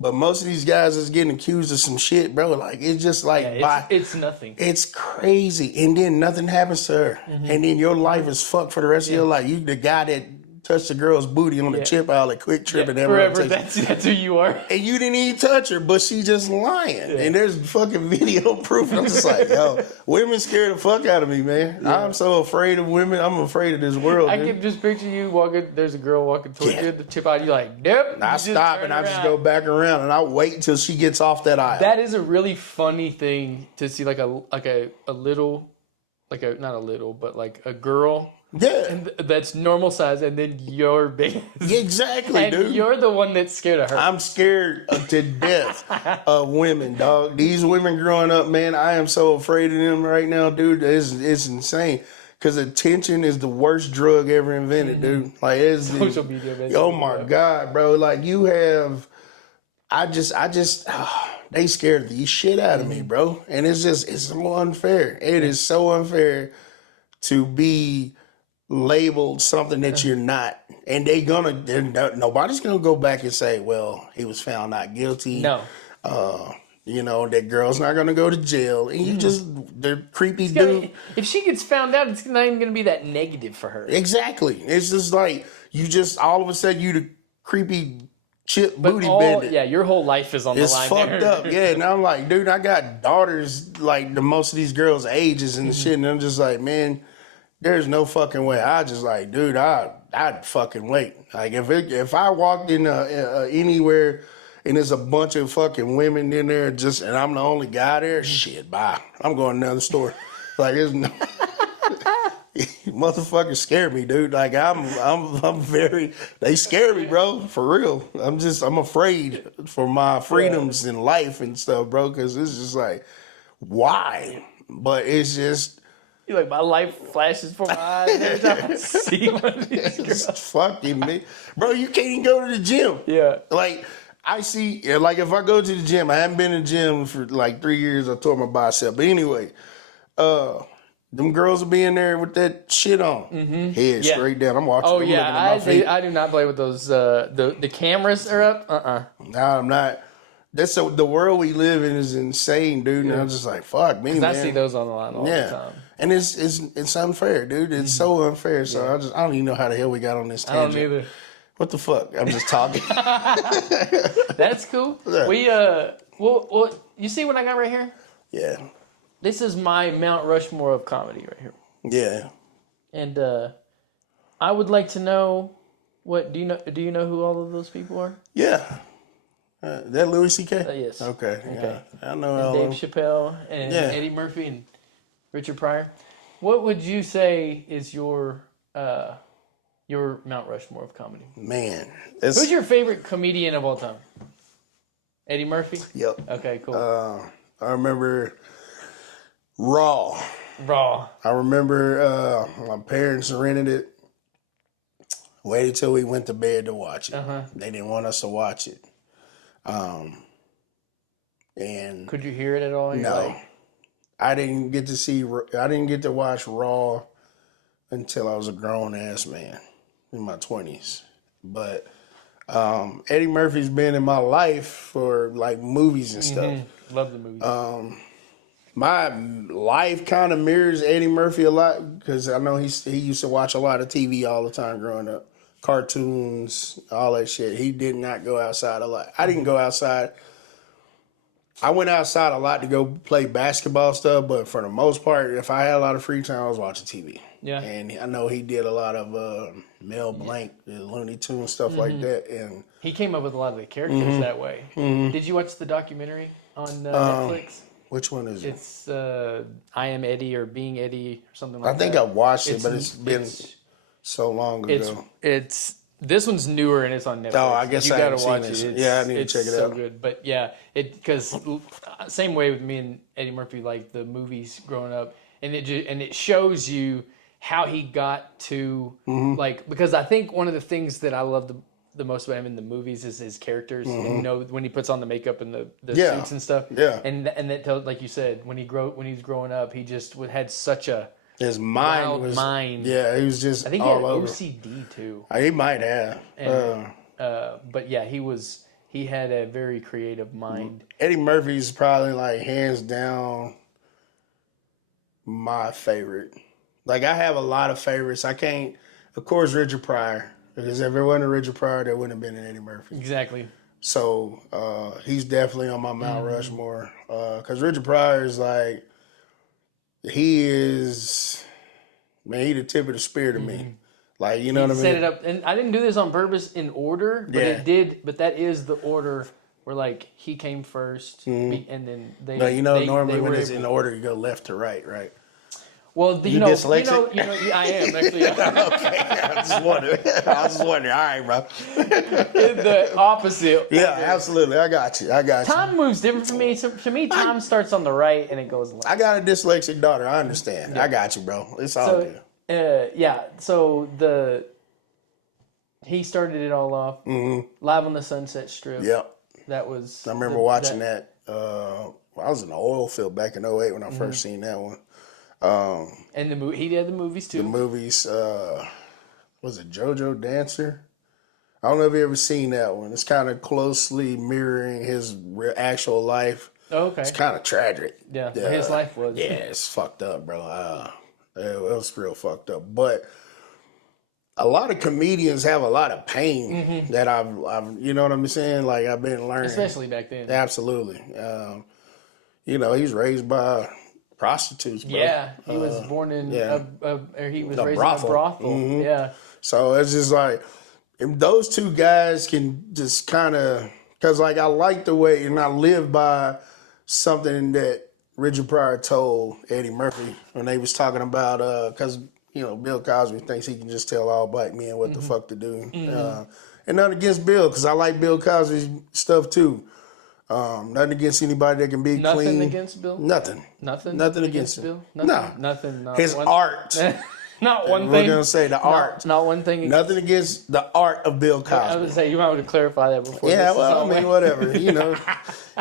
But most of these guys is getting accused of some shit, bro. Like, it's just like... it's nothing. It's crazy. And then nothing happens to her. And then your life is fucked for the rest of your life. You the guy that touched the girl's booty on the chip aisle at Quick Trip and forever. That's who you are. And you didn't even touch her, but she just lying. Yeah. And there's fucking video proof. I'm just like, yo, women scare the fuck out of me, man. Yeah. I'm so afraid of women. I'm afraid of this world. I can just picture you walking. There's a girl walking towards you, the chip out. You like, yep. I stop and I just go back around and I wait until she gets off that aisle. That is a really funny thing to see, like a little, not a little, but like a girl. Yeah. And that's normal size, and then you're big. Exactly, dude. You're the one that's scared of her. I'm scared to death of women, dog. These women growing up, man, I am so afraid of them right now, dude. It's insane. Because attention is the worst drug ever invented, dude. Like, it's social media, man. Oh my God, bro. Like, you have, they scared the shit out of me, bro. And it's so unfair. It is so unfair to be labeled something that you're not, and nobody's gonna go back and say, well, he was found not guilty. No. That girl's not gonna go to jail, and you just the creepy dude. If she gets found out, it's not even gonna be that negative for her. Exactly. It's just like you just all of a sudden you the creepy chip booty bandit. Yeah, your whole life is on the line. It's fucked up. Yeah, and I'm like, dude, I got daughters like the most of these girls' ages and shit, and I'm just like, man. There's no fucking way. I just like, dude, I'd fucking wait. Like if I walked in anywhere and there's a bunch of fucking women in there and I'm the only guy there, shit, bye. I'm going to another store. Like there's no motherfuckers scare me, dude. Like I'm very they scare me, bro. For real. I'm afraid for my freedoms in life and stuff, bro, because it's just like, why? But it's just You're like, my life flashes before my eyes every time I see one of these It's girls. fucking me. Bro, you can't even go to the gym. Yeah. Like, I see, like, if I go to the gym, I haven't been in the gym for like 3 years. I tore my bicep. But anyway, them girls will be in there with that shit on. Head Yeah. straight down. I'm watching. Oh I'm looking yeah, at my feet. I do not play with those. The cameras are up. No, I'm not. That's the world we live in is insane, dude. And I'm just like, fuck me, man. I see those on the line all the time. And it's unfair, dude. It's so unfair. So I don't even know how the hell we got on this I don't tangent. either. What the fuck? I'm just talking. That's cool. Yeah. We well, you see what I got right here? Yeah. This is my Mount Rushmore of comedy right here. Yeah. And I would like to know do you know who all of those people are? Yeah. That Louis C.K.? Yes. Okay. Yeah. I know And all Dave of them. Chappelle and Eddie Murphy and Richard Pryor. What would you say is your Mount Rushmore of comedy? Man. Who's your favorite comedian of all time? Eddie Murphy? Yep. Okay, cool. I remember Raw. I remember my parents rented it. Waited till we went to bed to watch it. They didn't want us to watch it. And could you hear it at all? no, I didn't get to watch Raw until I was a grown ass man in my 20s. But Eddie Murphy's been in my life for like movies and stuff. Love the movie. My life kind of mirrors Eddie Murphy a lot because I know he used to watch a lot of TV all the time growing up. Cartoons, all that shit. He did not go outside a lot. I didn't go outside. I went outside a lot to go play basketball stuff, but for the most part, if I had a lot of free time, I was watching TV. Yeah. And I know he did a lot of Mel Blanc, the Looney Tunes, stuff like that. And he came up with a lot of the characters that way. Did you watch the documentary on Netflix? which one is it? It's I Am Eddie or Being Eddie or something like that. I think I watched it, but it's been so long ago. It's this one's newer and it's on Netflix. Oh, I guess you I gotta haven't watch seen it. it. Yeah, I need to it's check it so out. good. But yeah, because same way with me and Eddie Murphy, like the movies growing up, and it shows you how he got to like, because I think one of the things that I love the most about him in the movies is his characters. And, you know, when he puts on the makeup and the suits and stuff. Yeah. And that tells, like you said, when he was growing up, he just had such a His mind wild was mind. Yeah, he was just I think he had all over. OCD too. He might have. And, but yeah, he had a very creative mind. Eddie Murphy's probably like hands down my favorite. Like I have a lot of favorites. I can't, of course, Richard Pryor. Because if it wasn't Richard Pryor, there wouldn't have been an Eddie Murphy. Exactly. So he's definitely on my Mount Rushmore. Because Richard Pryor is like, he the tip of the spear to me. Like, you know what I mean? Set it up, and I didn't do this on purpose in order, but it did. But that is the order where like he came first, and then they. But normally they when were it's able- in order, you go left to right, right? Well, dyslexic? I am actually. Okay, I was just wondering. All right, bro. The opposite. Yeah, absolutely. I got you. Time moves different for me. So to me, time starts on the right and it goes left. I got a dyslexic daughter. I understand. I got you, bro. It's all good. So he started it all off live on the Sunset Strip. Yep. That was. I remember watching that. I was in the oil field back in 08 when I first seen that one. And he did the movies too. The movies, was it JoJo Dancer? I don't know if you ever seen that one. It's kind of closely mirroring his actual life. Oh, okay. It's kind of tragic. Yeah, his life was. Yeah, it's fucked up, bro. It was real fucked up. But a lot of comedians have a lot of pain that I've, you know what I'm saying? Like I've been learning. Especially back then. Absolutely. He's raised by prostitutes, bro. Yeah, he was born in or he was raised brothel. in a brothel. Yeah. So it's just like, if those two guys can just kind of, because like I like the way, and I live by something that Richard Pryor told Eddie Murphy when they was talking about, because, Bill Cosby thinks he can just tell all black men what the fuck to do. And not against Bill, because I like Bill Cosby's stuff too. Nothing against anybody that can be Nothing clean. against Bill. Nothing. Nothing. Nothing against him. Bill. Nothing. No. Nothing. Not His one, art. Not one We're thing. gonna say the art. Not one thing. Nothing against the art of Bill I was Cosby. gonna say you might want to clarify that before. Yeah, this is well, I all mean, right. whatever. You know,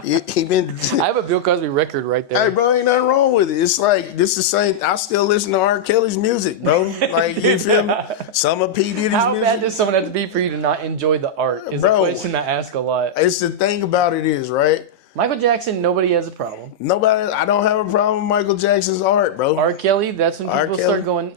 he been. I have a Bill Cosby record right there. Hey, bro, ain't nothing wrong with it. It's like this is the same. I still listen to R. Kelly's music, bro. Like you feel me? Some of P Diddy's How music. bad does someone have to be for you to not enjoy the art? Is Bro. a question I ask a lot. It's the thing about it is, right? Michael Jackson, nobody has a problem. Nobody. I don't have a problem with Michael Jackson's art, bro. R. Kelly, that's when R. people Kelly. start going,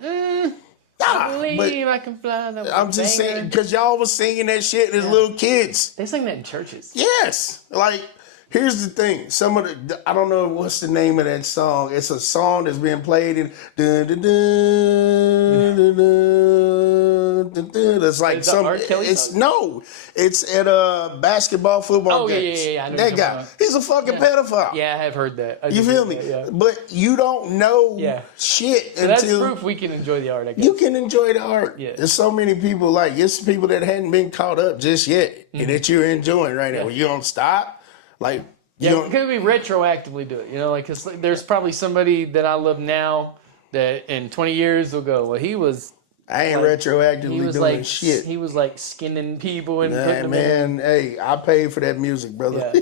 I believe I can fly. That was I'm a just banger. saying because y'all was singing that shit as little kids. They sing that in churches. Yes. Like, here's the thing. Some of the, I don't know what's the name of that song. It's a song that's been played in. Dun, dun, dun, dun, dun, dun, dun. It's like Is that some. R. Kelly It's song? no. It's at basketball, football Oh, yeah, games. yeah, yeah, I know That what you're guy. talking about. He's a fucking pedophile. Yeah, I have heard that. I You do feel hear me? that, yeah. But you don't know Yeah. shit So that's until proof we can enjoy the art, I guess. you can enjoy the art. Yeah. There's so many people like it's people that hadn't been caught up just yet and that you're enjoying right now. Well, you don't stop. Like you Yeah, don't because we retroactively do it, you know, like, cause there's probably somebody that I love now that in 20 years will go, well, he was I ain't like, retroactively doing like shit. he was like skinning people and Nah, putting them in. man, hey, I paid for that music, brother.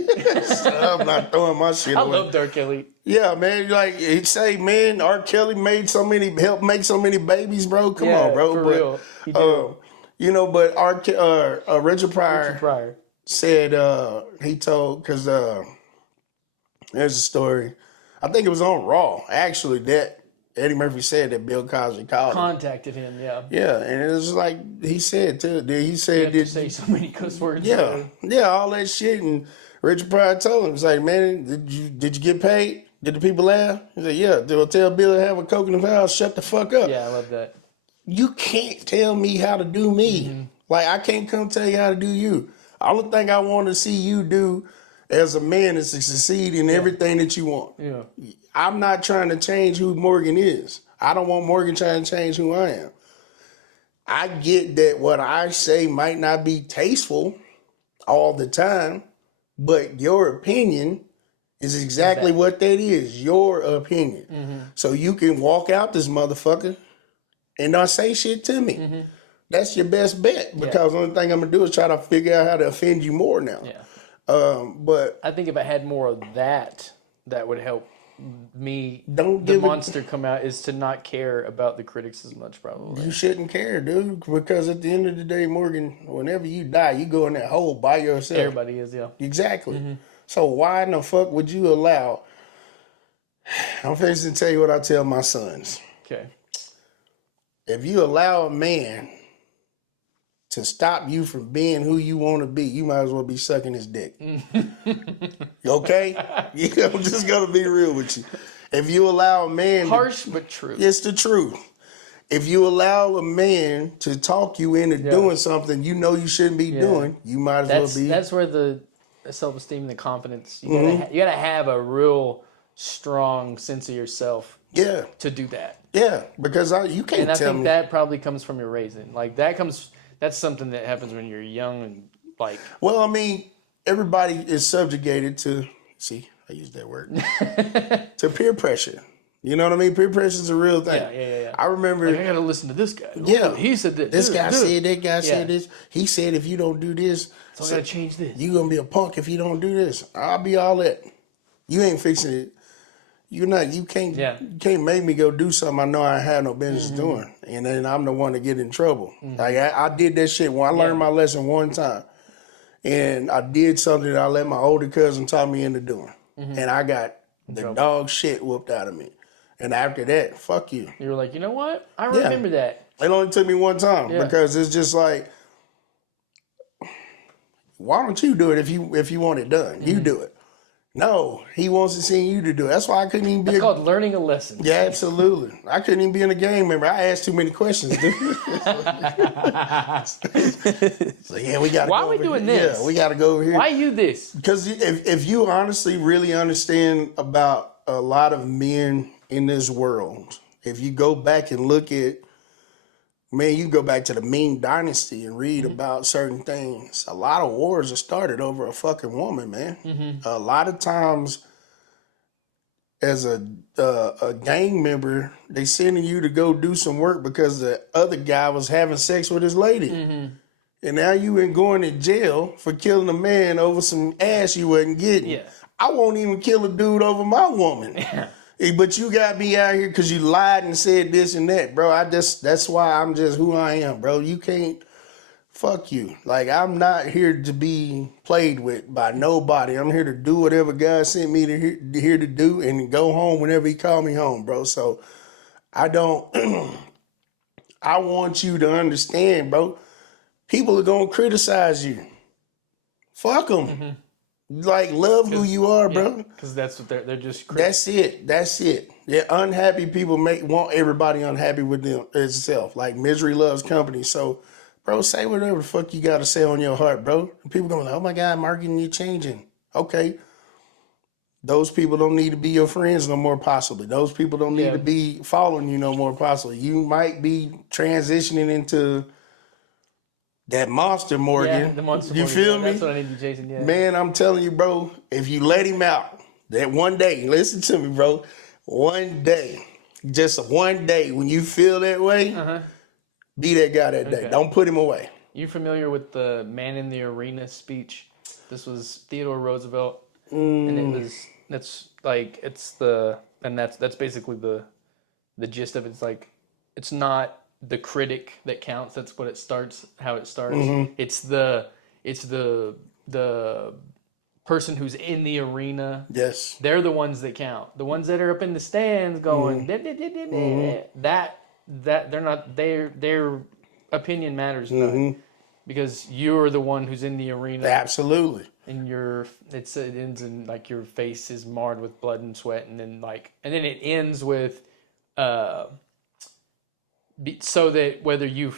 So I'm not throwing my shit I away. loved R. Kelly. Yeah, man, like he say, man, R. Kelly helped make so many babies, bro. Come Yeah, on, bro. for But, real. He did. you know, but Richard Pryor Pryor. said he told because there's a story. I think it was on Raw actually that Eddie Murphy said that Bill Cosby called him. Contacted him, yeah. Yeah, and it was like he said too. He You said have to that say so many cuss words. yeah, all that shit. And Richard Pryor told him, "It's like, man, did you get paid? Did the people laugh?" He said, "Yeah." They'll tell Bill to have a coke in the house. Shut the fuck up. Yeah, I love that. You can't tell me how to do me. Mm-hmm. Like I can't come tell you how to do you. Only thing I want to see you do as a man is to succeed in everything that you want. Yeah. I'm not trying to change who Morgan is. I don't want Morgan trying to change who I am. I get that what I say might not be tasteful all the time, but your opinion is exactly what that is. Your opinion. Mm-hmm. So you can walk out this motherfucker and not say shit to me. Mm-hmm. That's your best bet because the only thing I'm gonna do is try to figure out how to offend you more now. Yeah. But I think if I had more of that, that would help me. Don't the give it- monster come out is to not care about the critics as much, probably. you shouldn't care, dude, because at the end of the day, Morgan, whenever you die, you go in that hole by yourself. Everybody is, yeah. Exactly. So why in the fuck would you allow? I'm fixing to tell you what I tell my sons. Okay. If you allow a man to stop you from being who you want to be, you might as well be sucking his dick. Okay? Yeah, I'm just gonna be real with you. If you allow a man, Harsh but true. it's the truth. If you allow a man to talk you into doing something you know you shouldn't be doing, you might as well be. That's where the self-esteem and the confidence, you gotta have a real strong sense of yourself Yeah, to do that. yeah. Because you can't And I tell think me. that probably comes from your raising. Like that's something that happens when you're young and like Well, I mean, everybody is subjugated to. See, I use that word to peer pressure. You know what I mean? Peer pressure is a real thing. Yeah. I remember. I gotta listen to this guy. Yeah. Ooh, he said that. This guy said, that guy said Yeah. this. He said, if you don't do this, So I gotta change this. you gonna be a punk if you don't do this. I'll be all that. You ain't fixing it. You're not. You can't. Yeah. You can't make me go do something I know I had no business doing, and then I'm the one to get in trouble. Like I did that shit when I learned my lesson one time, and I did something that I let my older cousin talk me into doing, and I got the dog shit whooped out of me. And after that, fuck you. You were like, you know what? I remember that. It only took me one time because it's just like, why don't you do it if you want it done? You do it. No, he wants to see you to do it. That's why I couldn't even be. It's called learning a lesson. Yeah, absolutely. I couldn't even be in a game member. I asked too many questions, dude. So yeah, we got. Why are we doing here. this? Yeah, we got to go over here. Why you this? Because if you honestly really understand about a lot of men in this world, if you go back and look at Man, you go back to the Ming Dynasty and read about certain things. A lot of wars are started over a fucking woman, man. A lot of times, as a gang member, they sending you to go do some work because the other guy was having sex with his lady. And now you ain't going to jail for killing a man over some ass you wasn't getting. Yeah. I won't even kill a dude over my woman. But you got me out here because you lied and said this and that, bro. That's why I'm just who I am, bro. You can't, fuck you. Like, I'm not here to be played with by nobody. I'm here to do whatever God sent me here to do and go home whenever he called me home, bro. So I don't, I want you to understand, bro. People are going to criticize you. Fuck them. Like, love who you are, bro. Because that's what they're just. That's it. That's it. Yeah, unhappy people want everybody unhappy with them itself. Like, misery loves company. So, bro, say whatever the fuck you got to say on your heart, bro. And people going like, oh my God, marketing, you changing. Okay. Those people don't need to be your friends no more, possibly. Those people don't need to be following you no more, possibly. You might be transitioning into that monster, Morgan. Yeah, the monster. You Morgan, feel me? That's what I need to be chasing. Yeah. Man, I'm telling you, bro, if you let him out, that one day, listen to me, bro, one day, just one day, when you feel that way, be that guy that day. Don't put him away. You familiar with the Man in the Arena speech? This was Theodore Roosevelt, and that's basically the gist of it. It's like, it's not the critic that counts. That's what it starts. How it starts. It's the person who's in the arena. Yes, they're the ones that count. The ones that are up in the stands going that they're not. Their opinion matters not, because you're the one who's in the arena. Absolutely. And it ends in like your face is marred with blood and sweat, and then it ends with so that whether you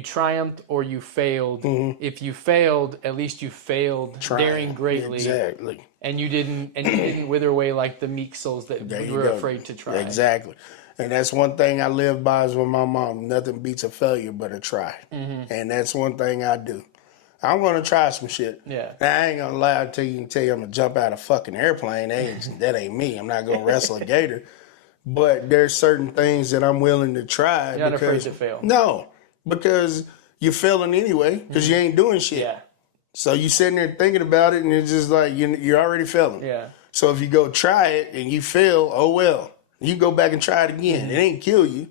triumphed or you failed, if you failed, at least you failed daring greatly. Exactly. And you didn't wither away like the meek souls that were afraid to try. Exactly. And that's one thing I live by is with my mom. Nothing beats a failure but a try. And that's one thing I do. I'm going to try some shit. Yeah. Now, I ain't going to lie to you and tell you I'm going to jump out of a fucking airplane. That ain't me. I'm not going to wrestle a gator. But there's certain things that I'm willing to try. You're not afraid to fail. No, because you're failing anyway because you ain't doing shit. Yeah. So you sitting there thinking about it and it's just like you're already failing. Yeah. So if you go try it and you fail, oh well. You go back and try it again. It ain't kill you.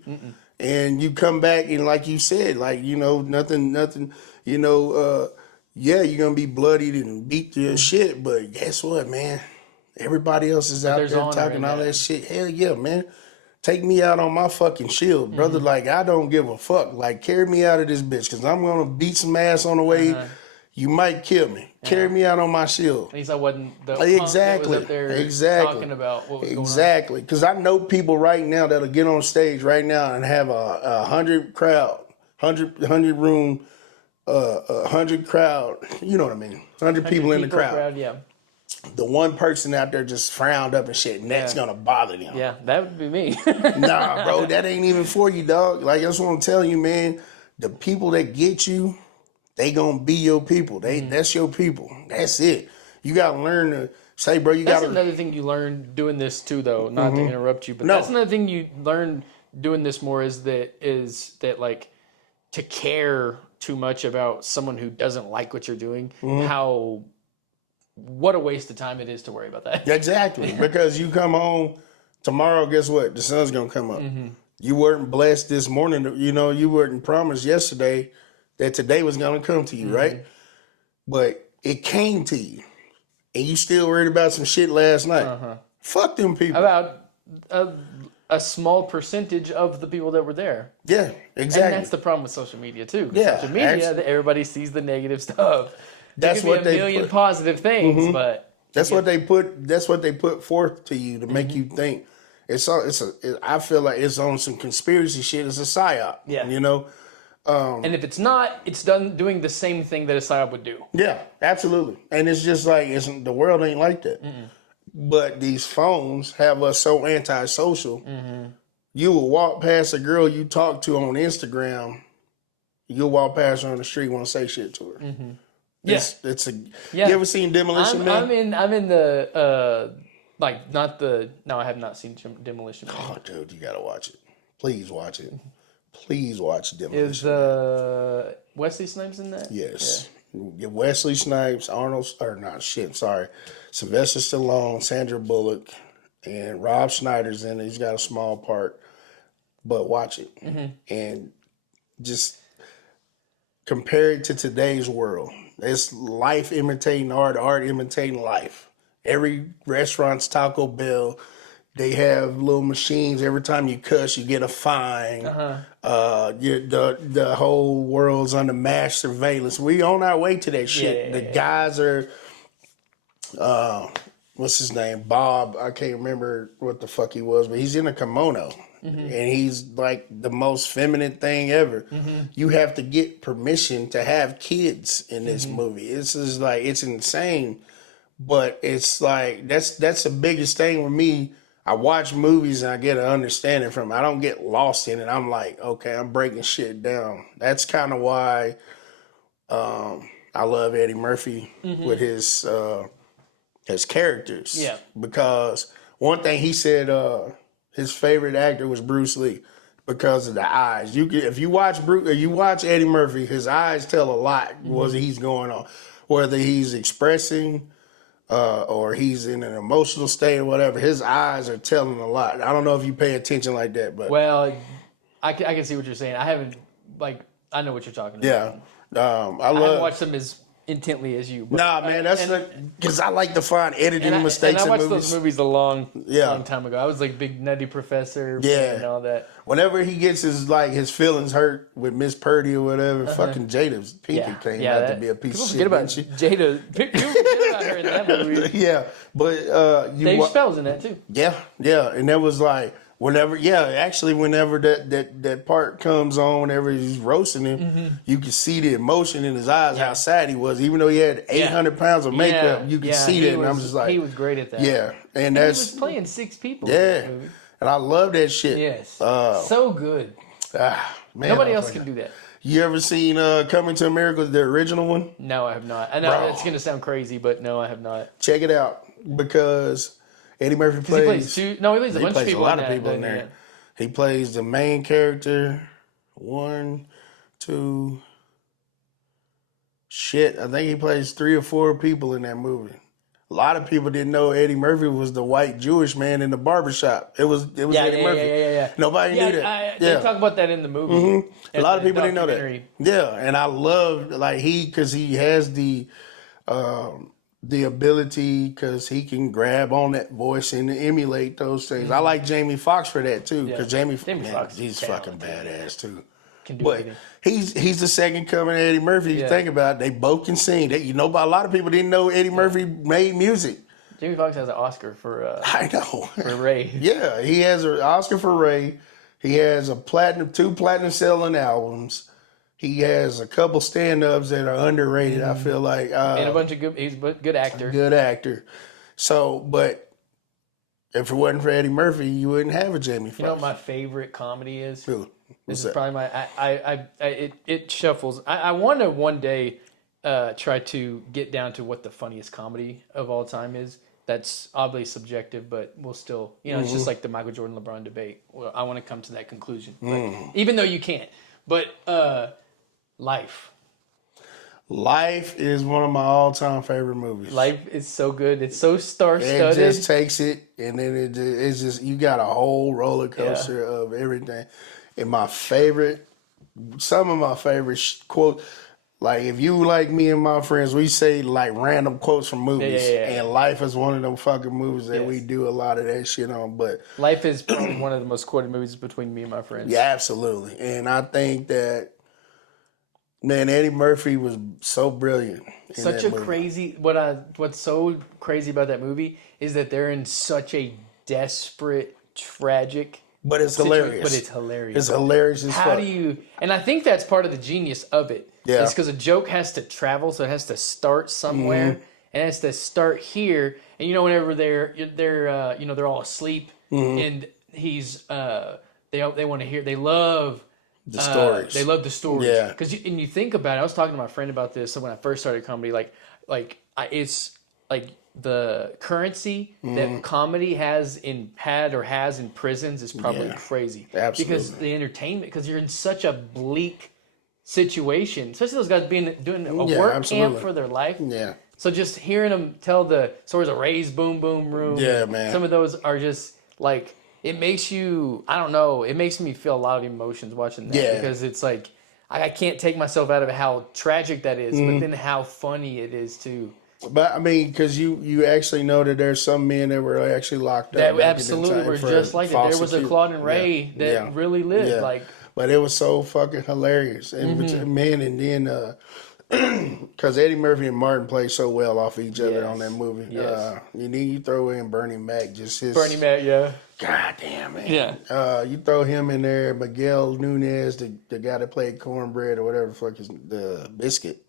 And you come back and like you said, like, nothing, you're going to be bloodied and beat to shit. But guess what, man? Everybody else is out there talking all that shit. Hell yeah, man. Take me out on my fucking shield, brother. Like, I don't give a fuck. Like, carry me out of this bitch because I'm going to beat some ass on the way. You might kill me. Carry me out on my shield. At least I wasn't the exactly. That was up there talking about what was going on. Exactly. Because I know people right now that'll get on stage right now and have a 100 crowd, 100 room, 100 crowd. You know what I mean? 100 people in the crowd. Yeah. The one person out there just frowned up and shit, and that's gonna bother them. Yeah, that would be me. Nah, bro, that ain't even for you, dog. Like, that's what I'm telling you, man. The people that get you, they gonna be your people. That's your people. That's it. You gotta learn to say, bro. That's another thing you learn doing this too, though. Not to interrupt you, but that's another thing you learn doing this more is that like to care too much about someone who doesn't like what you're doing. What a waste of time it is to worry about that. Exactly. Because you come home tomorrow, guess what? The sun's going to come up. You weren't blessed this morning. You weren't promised yesterday that today was going to come to you, right? But it came to you. And you still worried about some shit last night. Fuck them people. About a small percentage of the people that were there. Yeah, exactly. And that's the problem with social media, too. Yeah, social media, everybody sees the negative stuff. That's what they put. A million positive things, but that's what they put. That's what they put forth to you to make you think. I feel like it's on some conspiracy shit. It's a psyop. Yeah. And if it's not, it's doing the same thing that a psyop would do. Yeah, absolutely. And it's just like the world ain't like that. But these phones have us so antisocial. You will walk past a girl you talk to on Instagram You'll walk past her on the street, want to say shit to her. Mm-hmm. It's a. Yeah. You ever seen Demolition Man? I'm in the like not the no, I have not seen Demolition Man. Oh, dude, you gotta watch it. Please watch it. Please watch Is Demolition Man. Wesley Snipes in that? Yes. Yeah. Wesley Snipes, Sylvester Stallone, Sandra Bullock, and Rob Schneider's in it. He's got a small part, but watch it and just compare it to today's world. It's life imitating art, art imitating life. Every restaurant's Taco Bell. They have little machines. Every time you cuss, you get a fine. The whole world's under mass surveillance. We on our way to that shit. The guys are, what's his name? Bob. I can't remember what the fuck he was, but he's in a kimono. And he's like the most feminine thing ever. You have to get permission to have kids in this movie. It's just like, it's insane. But it's like, that's the biggest thing with me. I watch movies and I get an understanding from it. I don't get lost in it. I'm like, okay, I'm breaking shit down. That's kind of why I love Eddie Murphy with his characters. Yeah. Because one thing he said, his favorite actor was Bruce Lee because of the eyes. If you watch Eddie Murphy, his eyes tell a lot what he's going on, whether he's expressing or he's in an emotional state or whatever. His eyes are telling a lot. I don't know if you pay attention like that, but well, I can see what you're saying. I haven't I know what you're talking about. Yeah, I haven't watched them as intently as you. But nah, man, that's because I like to find editing mistakes. And I watched in movies. those movies a long time ago. I was like big Nutty Professor, and all that. Whenever he gets his feelings hurt with Miss Purdy or whatever, fucking Jada's Pinkett came out to be a piece of shit. People forget about Jada. People forget about her in that movie. Yeah, but Dave Chappelle's in that too. Yeah, and that was like. Whenever that part comes on, whenever he's roasting him, you can see the emotion in his eyes, how sad he was. Even though he had 800 pounds of makeup, you can see that. And I'm just like... He was great at that. Yeah. And he was playing 6 people in that movie. And I love that shit. Yes. So good. Man, nobody else can do that. You ever seen Coming to America, the original one? No, I have not. I know it's going to sound crazy, but no, I have not. Check it out, because... Eddie Murphy plays... he plays a bunch of people. A lot of people in there. Yeah. He plays the main character. 1, 2... Shit, I think he plays 3 or 4 people in that movie. A lot of people didn't know Eddie Murphy was the white Jewish man in the barbershop. It was Eddie Murphy. Yeah. Nobody knew that. They talk about that in the movie. A lot of people didn't know that. Yeah, and I love because he has the ability, because he can grab on that voice and emulate those things. I like Jamie Foxx for that too, because Jamie Foxx, he's fucking badass too. Can do everything. He's the second coming of Eddie Murphy. You think about it, they both can sing. A lot of people didn't know Eddie Murphy made music. Jamie Foxx has an Oscar for I know, for Ray. Yeah, he has an Oscar for Ray. He has 2 platinum selling albums. He has a couple stand-ups that are underrated, I feel like. And a bunch of he's a good actor. Good actor. So, but if it wasn't for Eddie Murphy, you wouldn't have a Jamie Foxx. You know what my favorite comedy is? Who? This is probably it shuffles. I want to one day try to get down to what the funniest comedy of all time is. That's oddly subjective, but we'll still, it's just like the Michael Jordan LeBron debate. Well, I want to come to that conclusion, even though you can't. But Life. Life is one of my all-time favorite movies. Life is so good. It's so star-studded. It just takes it, and then it's just, you got a whole roller coaster of everything. And some of my favorite quotes, like if you like me and my friends, we say like random quotes from movies. And Life is one of them fucking movies that we do a lot of that shit on. But Life is probably one of the most quoted movies between me and my friends. Yeah, absolutely. And I think that, man, Eddie Murphy was so brilliant. Such a crazy. What's so crazy about that movie is that they're in such a desperate, tragic. But it's hilarious. But it's hilarious. It's hilarious as fuck. How do you? And I think that's part of the genius of it. Yeah. It's because a joke has to travel, so it has to start somewhere, and it has to start here. And whenever they're all asleep, and he's they want to hear. They love The stories. They love the stories. Yeah. Because and you think about it, I was talking to my friend about this when I first started comedy. It's like the currency that comedy has in prisons is probably crazy. Absolutely. Because the entertainment, because you're in such a bleak situation, especially those guys doing a work camp for their life. Yeah. So just hearing them tell the stories of Ray's Boom Boom Room. Yeah, man. Some of those are just like, it makes you, I don't know, it makes me feel a lot of emotions watching that. Yeah. Because it's like, I can't take myself out of how tragic that is, but then how funny it is too. But I mean, because you actually know that there's some men that were actually locked up. That absolutely were just like that. There was a Claude and Ray that really lived. Yeah. Like, but it was so fucking hilarious. And man, and then because Eddie Murphy and Martin play so well off each other on that movie. Yes. You throw in Bernie Mac, just his Bernie Mac, yeah. God damn, man. Yeah. You throw him in there, Miguel Nunez, the guy that played Cornbread or whatever the fuck is the Biscuit.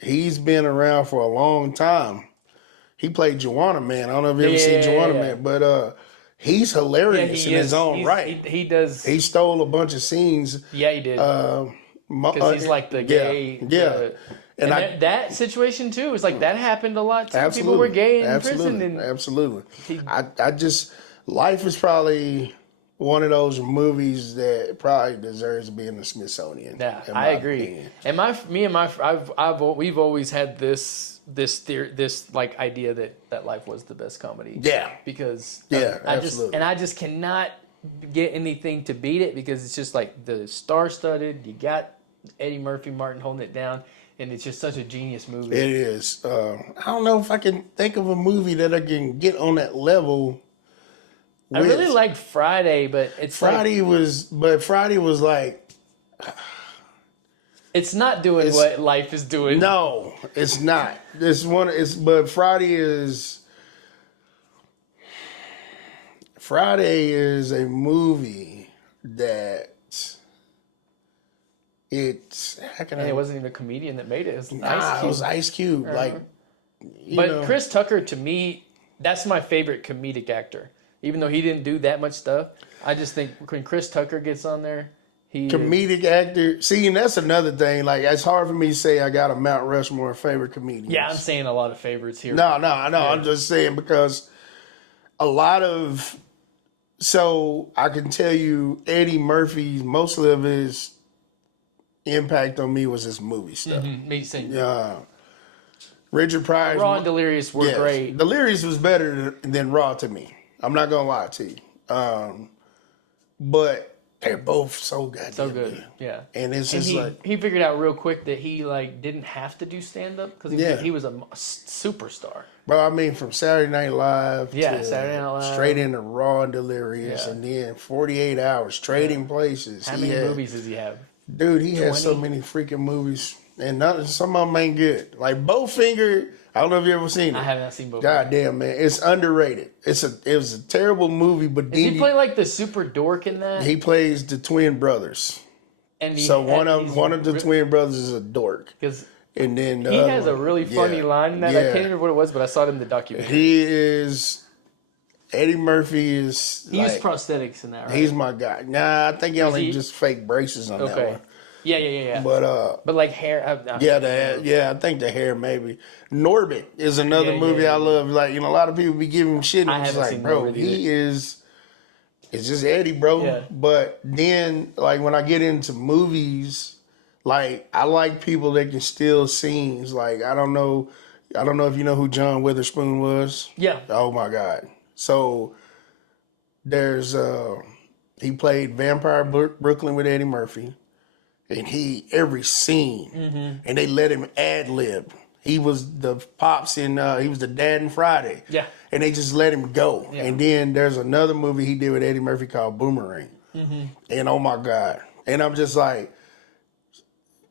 He's been around for a long time. He played Joanna Man. I don't know if you ever seen Joanna Man, but he's hilarious in his own right. He does. He stole a bunch of scenes. Yeah, he did. Because he's like the gay. And that situation too is like that happened a lot too. Absolutely. People were gay in prison. Absolutely. I just, Life is probably one of those movies that probably deserves to be in the Smithsonian. Yeah, I agree. Opinion. And we've always had this like idea that Life was the best comedy. Yeah. Because absolutely. I just cannot get anything to beat it because it's just like the star-studded. You got Eddie Murphy, Martin holding it down, and it's just such a genius movie. It is. I don't know if I can think of a movie that I can get on that level. I really like Friday, but Friday was like, it's not doing what Life is doing. No, it's not. But Friday is a movie that it wasn't even a comedian that made it. It was It was Ice Cube. Chris Tucker, to me, that's my favorite comedic actor. Even though he didn't do that much stuff, I just think when Chris Tucker gets on there, comedic actor. See, and that's another thing. Like, it's hard for me to say I got a Mount Rushmore favorite comedian. Yeah, I'm saying a lot of favorites here. No, I know. Yeah. I'm just saying because so I can tell you Eddie Murphy's, most of his impact on me was his movie stuff. Me saying. Richard Pryor. Raw and Delirious were great. Delirious was better than Raw to me. I'm not gonna lie to you. But they're both so goddamn good. Yeah. And it's just he figured out real quick that he didn't have to do stand up because he was a superstar. Bro, I mean, from Saturday Night Live to Saturday Night Live, straight into Raw and Delirious, and then 48 Hours, Trading Places. How many movies does he have? Dude, he has so many freaking movies, and some of them ain't good. Like Bowfinger, I don't know if you ever seen it. I have not seen Bowfinger. God damn, man, it's underrated. It was a terrible movie, but does he play like the super dork in that? He plays the twin brothers. And one of the twin brothers is a dork. And then he has a really funny line in that. I can't remember what it was, but I saw it in the documentary. Eddie Murphy is. He used prosthetics in that, right? He's my guy. Nah, I think he only just fake braces on that one. Yeah. But like hair. I think the hair maybe. Norbit is another movie I love. Like, a lot of people be giving him shit. And I was like, bro, he is. It's just Eddie, bro. Yeah. But then, like, when I get into movies, like, I like people that can steal scenes. Like, I don't know if you know who John Witherspoon was. Yeah. Oh my God. So there's he played Vampire Brooklyn with Eddie Murphy, and every scene, and they let him ad lib. He was the pops in he was the dad in Friday. Yeah. And they just let him go. Yeah. And then there's another movie he did with Eddie Murphy called Boomerang. And oh my God. And I'm just like,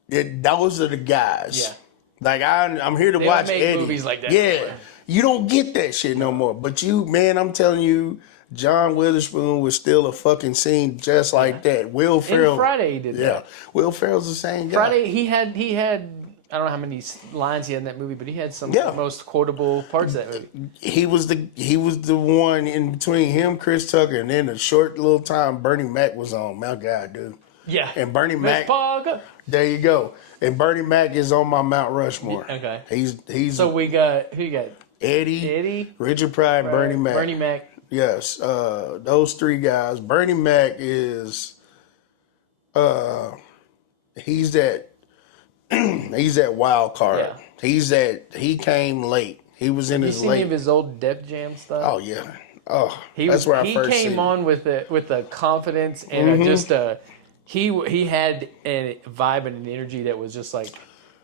those are the guys. Yeah. Like I'm here to watch Eddie. Movies like that. Yeah. You don't get that shit no more. But I'm telling you, John Witherspoon was still a fucking scene just like that. Will Ferrell. In Friday he did that. Will Ferrell's the same guy. Friday he had I don't know how many lines he had in that movie, but he had some of Yeah. the most quotable parts of that movie. He was the one in between him, Chris Tucker, and then the short little time Bernie Mac was on. My God, dude. Yeah. And Bernie Miss Mac, Parker. there you go. And Bernie Mac is on my Mount Rushmore. Okay. He's So we got who you got? Eddie, Richard Pryor, and Bernie Mac. Bernie Mac. Yes, those three guys. Bernie Mac is he's that he's that wild card. Yeah. He came late. He was in You his seen late. any of his old Def Jam stuff? Oh yeah. Oh, He that's where I he first came seen on with a confidence and just he had a vibe and an energy that was just like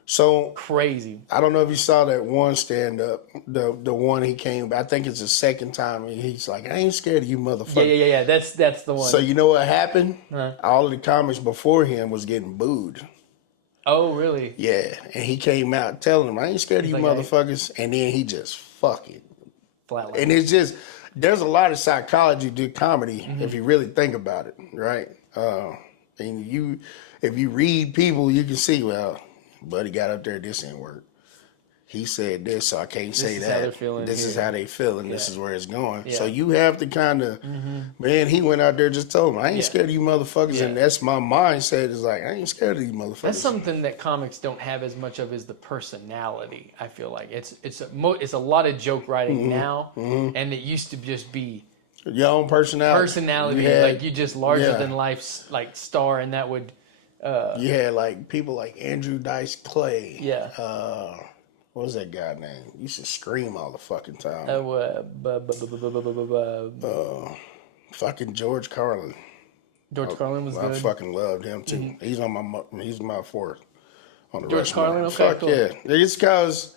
So crazy. I don't know if you saw that one stand up, the one he came. I think it's the second time. And he's like, I ain't scared of you, motherfucker. Yeah. That's the one. So you know what happened? All of the comics before him was getting booed. Oh, really? Yeah, and he came out telling them, I ain't scared of you like, motherfuckers. And then he just fucking. Flatline. And it's just, there's a lot of psychology to comedy if you really think about it, right? And if you read people, you can see, well, buddy got up there, this didn't work. He said this, so I can't say that. How they're feeling this here. is how they feeling. This is where it's going. Yeah. So you have to kind of, man, he went out there just told him, I ain't scared of you motherfuckers. Yeah. And that's my mindset is like, I ain't scared of you motherfuckers. That's something that comics don't have as much of is the personality. I feel like it's a lot of joke writing now, and it used to just be your own personality. like you just larger than life like star, and that would. You had like people like Andrew Dice Clay. Yeah. What was that guy name? He used to scream all the fucking time. Fucking George Carlin. George Carlin was good. I fucking loved him too. He's my fourth on the George Rushmore. Carlin, okay, Fuck cool. yeah. It's because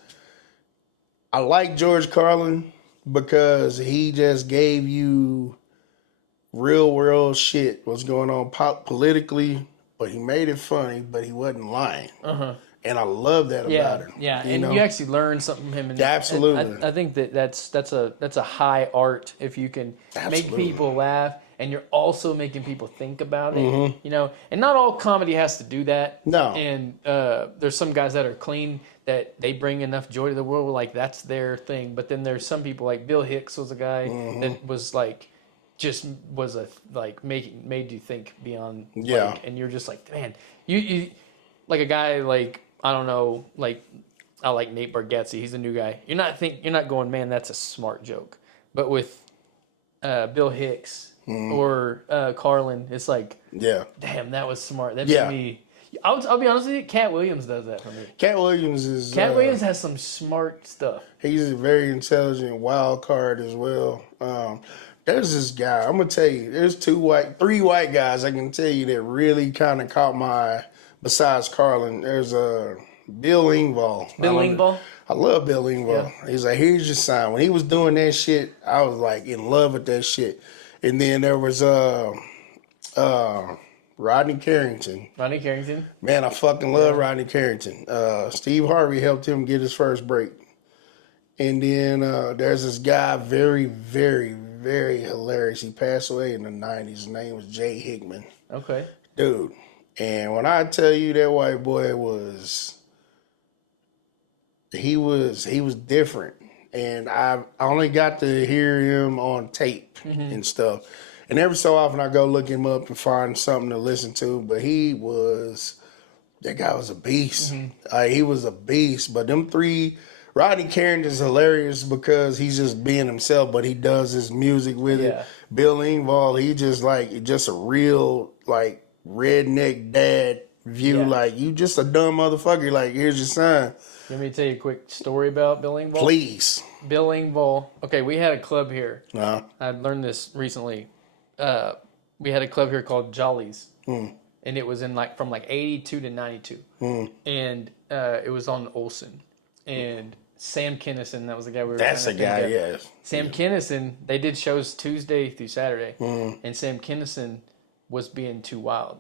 I like George Carlin because he just gave you real world shit, what's going on politically, but he made it funny, but he wasn't lying. And I love that about him. Yeah, and you actually learn something from him. And Absolutely. I think that's a high art if you can make people laugh and you're also making people think about it. You know, and not all comedy has to do that. No. And there's some guys that are clean that they bring enough joy to the world, like that's their thing. But then there's some people like Bill Hicks was a guy that was like made you think beyond. Like, and you're just like, man, you like a guy like. I don't know, like I like Nate Bargatze. He's a new guy. You're not going, man, that's a smart joke. But with Bill Hicks or Carlin, it's like, damn, that was smart. That made me. I'll be honest with you. Cat Williams does that for me. Cat Williams is. Cat Williams has some smart stuff. He's a very intelligent wild card as well. There's this guy. I'm gonna tell you. There's three white guys I can tell you that really kind of caught my eye. Besides Carlin, there's Bill Engvall. Bill Engvall? I love Bill Engvall. Yeah. He's like, here's your sign. When he was doing that shit, I was like in love with that shit. And then there was Rodney Carrington. Rodney Carrington? Man, I fucking love Rodney Carrington. Steve Harvey helped him get his first break. And then there's this guy, very, very, very hilarious. He passed away in the 90s. His name was Jay Hickman. Okay. Dude. And when I tell you that white boy was different. And I only got to hear him on tape and stuff. And every so often I go look him up and find something to listen to. But that guy was a beast. He was a beast. But them three, Rodney Carrington's hilarious because he's just being himself, but he does his music with it. Bill Engvall, he just a real, like, redneck dad view, like you just a dumb motherfucker, like here's your son. Let me tell you a quick story about Bill Engvall. Please. Bill Engvall. Okay, we had a club here. I learned this recently. We had a club here called Jollies, and it was in from 82 to 92, and it was on Olsen, and Sam Kinison, that was the guy we were. That's the guy, yes. Sam Kinison. They did shows Tuesday through Saturday, and Sam Kinison was being too wild.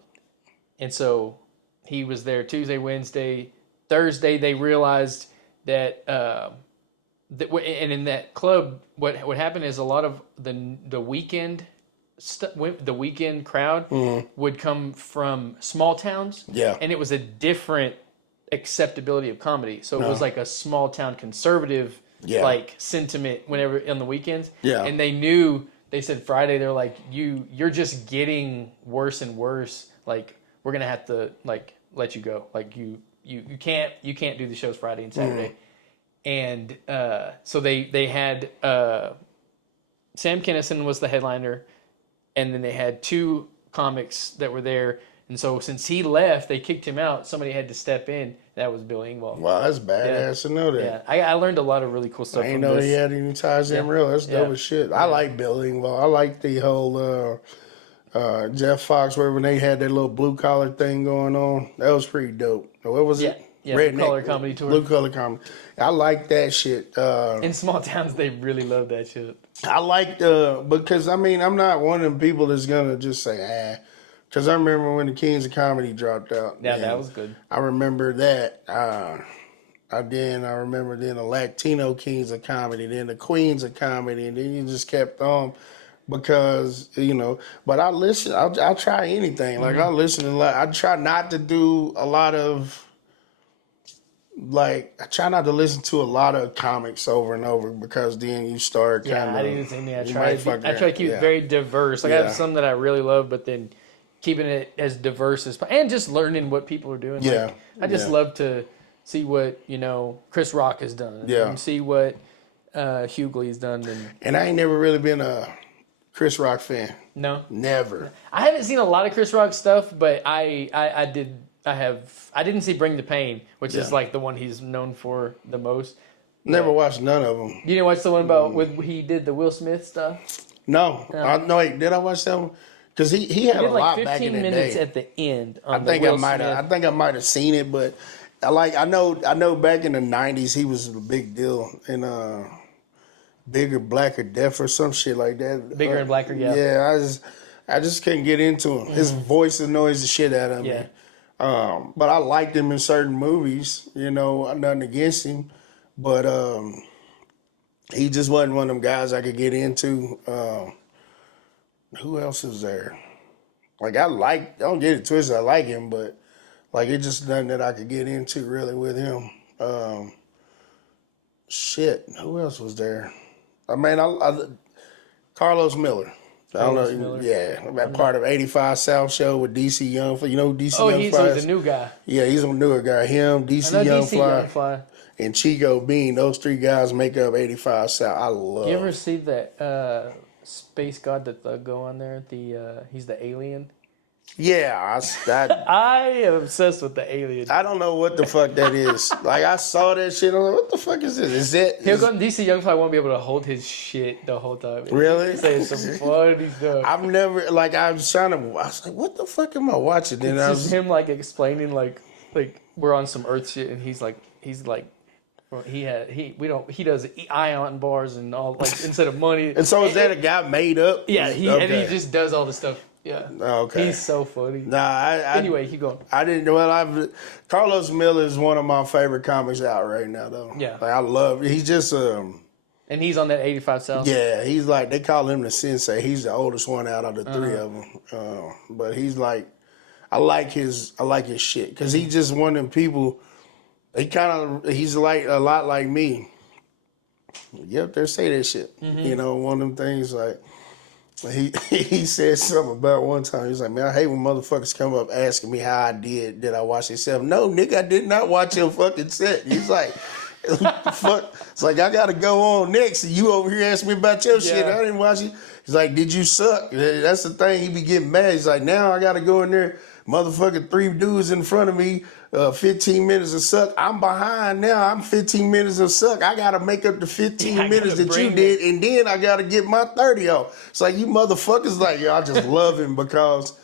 And so he was there Tuesday, Wednesday, Thursday. They realized that, and in that club, what happened is a lot of the weekend crowd would come from small towns. Yeah. And it was a different acceptability of comedy. So it was like a small town conservative Yeah. like sentiment whenever on the weekends. Yeah. And they knew, they said Friday, they're like, you're just getting worse and worse. Like we're gonna have to like let you go. Like you can't do the shows Friday and Saturday. And so they had Sam Kinison was the headliner, and then they had two comics that were there. And so since he left, they kicked him out. Somebody had to step in. That was Bill Engvall. Wow, that's badass to know that. Yeah, I learned a lot of really cool stuff I from didn't know this. he had any ties in real. That's dope as shit. I like Bill Engvall. I like the whole Jeff Foxworthy when they had that little blue collar thing going on. That was pretty dope. What was it? Yeah, Blue Collar Comedy Tour. Blue Collar Comedy. I like that shit. In small towns, they really love that shit. I like because I mean, I'm not one of them people that's gonna just say, because I remember when the Kings of Comedy dropped out. Yeah, that was good. I remember that. I remember then the Latino Kings of Comedy, then the Queens of Comedy, and then you just kept on because, but I listen, I'll try anything. Like I listen a lot. I try not to do a lot of, I try not to listen to a lot of comics over and over because then you start kind of. I do the same thing. I try to keep it very diverse. Like I have some that I really love, but then keeping it as diverse as possible, and just learning what people are doing. Yeah. Like, I just love to see what, Chris Rock has done. And see what Hughley has done. And I ain't never really been a Chris Rock fan. No? Never. I haven't seen a lot of Chris Rock stuff, but I didn't see Bring the Pain, which is like the one he's known for the most. Never watched none of them. You didn't watch the one about he did the Will Smith stuff? No. Wait, did I watch that one? Because he had a lot back in the day. 15 minutes at the end. I think I might have seen it, but I know back in the 90s he was a big deal in Bigger, Blacker, Deaf or some shit like that. Bigger and Blacker, yeah. Yeah, I just couldn't get into him. His voice annoys the shit out of me. Yeah. But I liked him in certain movies, nothing against him. But he just wasn't one of them guys I could get into. Who else is there? Don't get it twisted, I like him, but it's just nothing that I could get into really with him. Who else was there? I mean, Carlos Miller. I don't know. Miller. Yeah, that part of 85 South Show with DC Young Fly. You know who DC Young Fly so is? he's a new guy. Yeah, he's a newer guy. Him, DC Young Fly, and Chico Bean. Those three guys make up 85 South. I love. You ever see that Space God the Thug go on there? He's the alien. Yeah, I am obsessed with the alien. I don't know what the fuck that is. I saw that shit. I'm like, what the fuck is this? Is that? He'll go on DC Young Fly won't be able to hold his shit the whole time. Really? He's saying some funny stuff. I've never I was like, what the fuck am I watching? And it's just him explaining like we're on some Earth shit, and he does ion bars and all instead of money. And so is that a guy made up? Yeah, and he just does all the stuff. Yeah. Okay. He's so funny. Anyway, keep going. I didn't. Well, Carlos Miller is one of my favorite comics out right now, though. Yeah. I love. He's just And he's on that 85 South. Yeah, he's they call him the sensei. He's the oldest one out of the three of them. But he's I like his shit because he's just one of them people. He's a lot like me. You up there say that shit. One of them things he said something about one time. He was like, man, I hate when motherfuckers come up asking me how I did I watch it? No, nigga, I did not watch your fucking set. He's like, fuck. It's like, I got to go on next. And you over here asking me about your shit. I didn't watch it. He's like, did you suck? That's the thing. He be getting mad. He's like, now I got to go in there. Motherfucking 3 dudes in front of me, 15 minutes of suck. I'm behind now. I'm 15 minutes of suck. I got to make up the 15 minutes that you did, and then I got to get my 30 off. It's like, you motherfuckers, I just love him because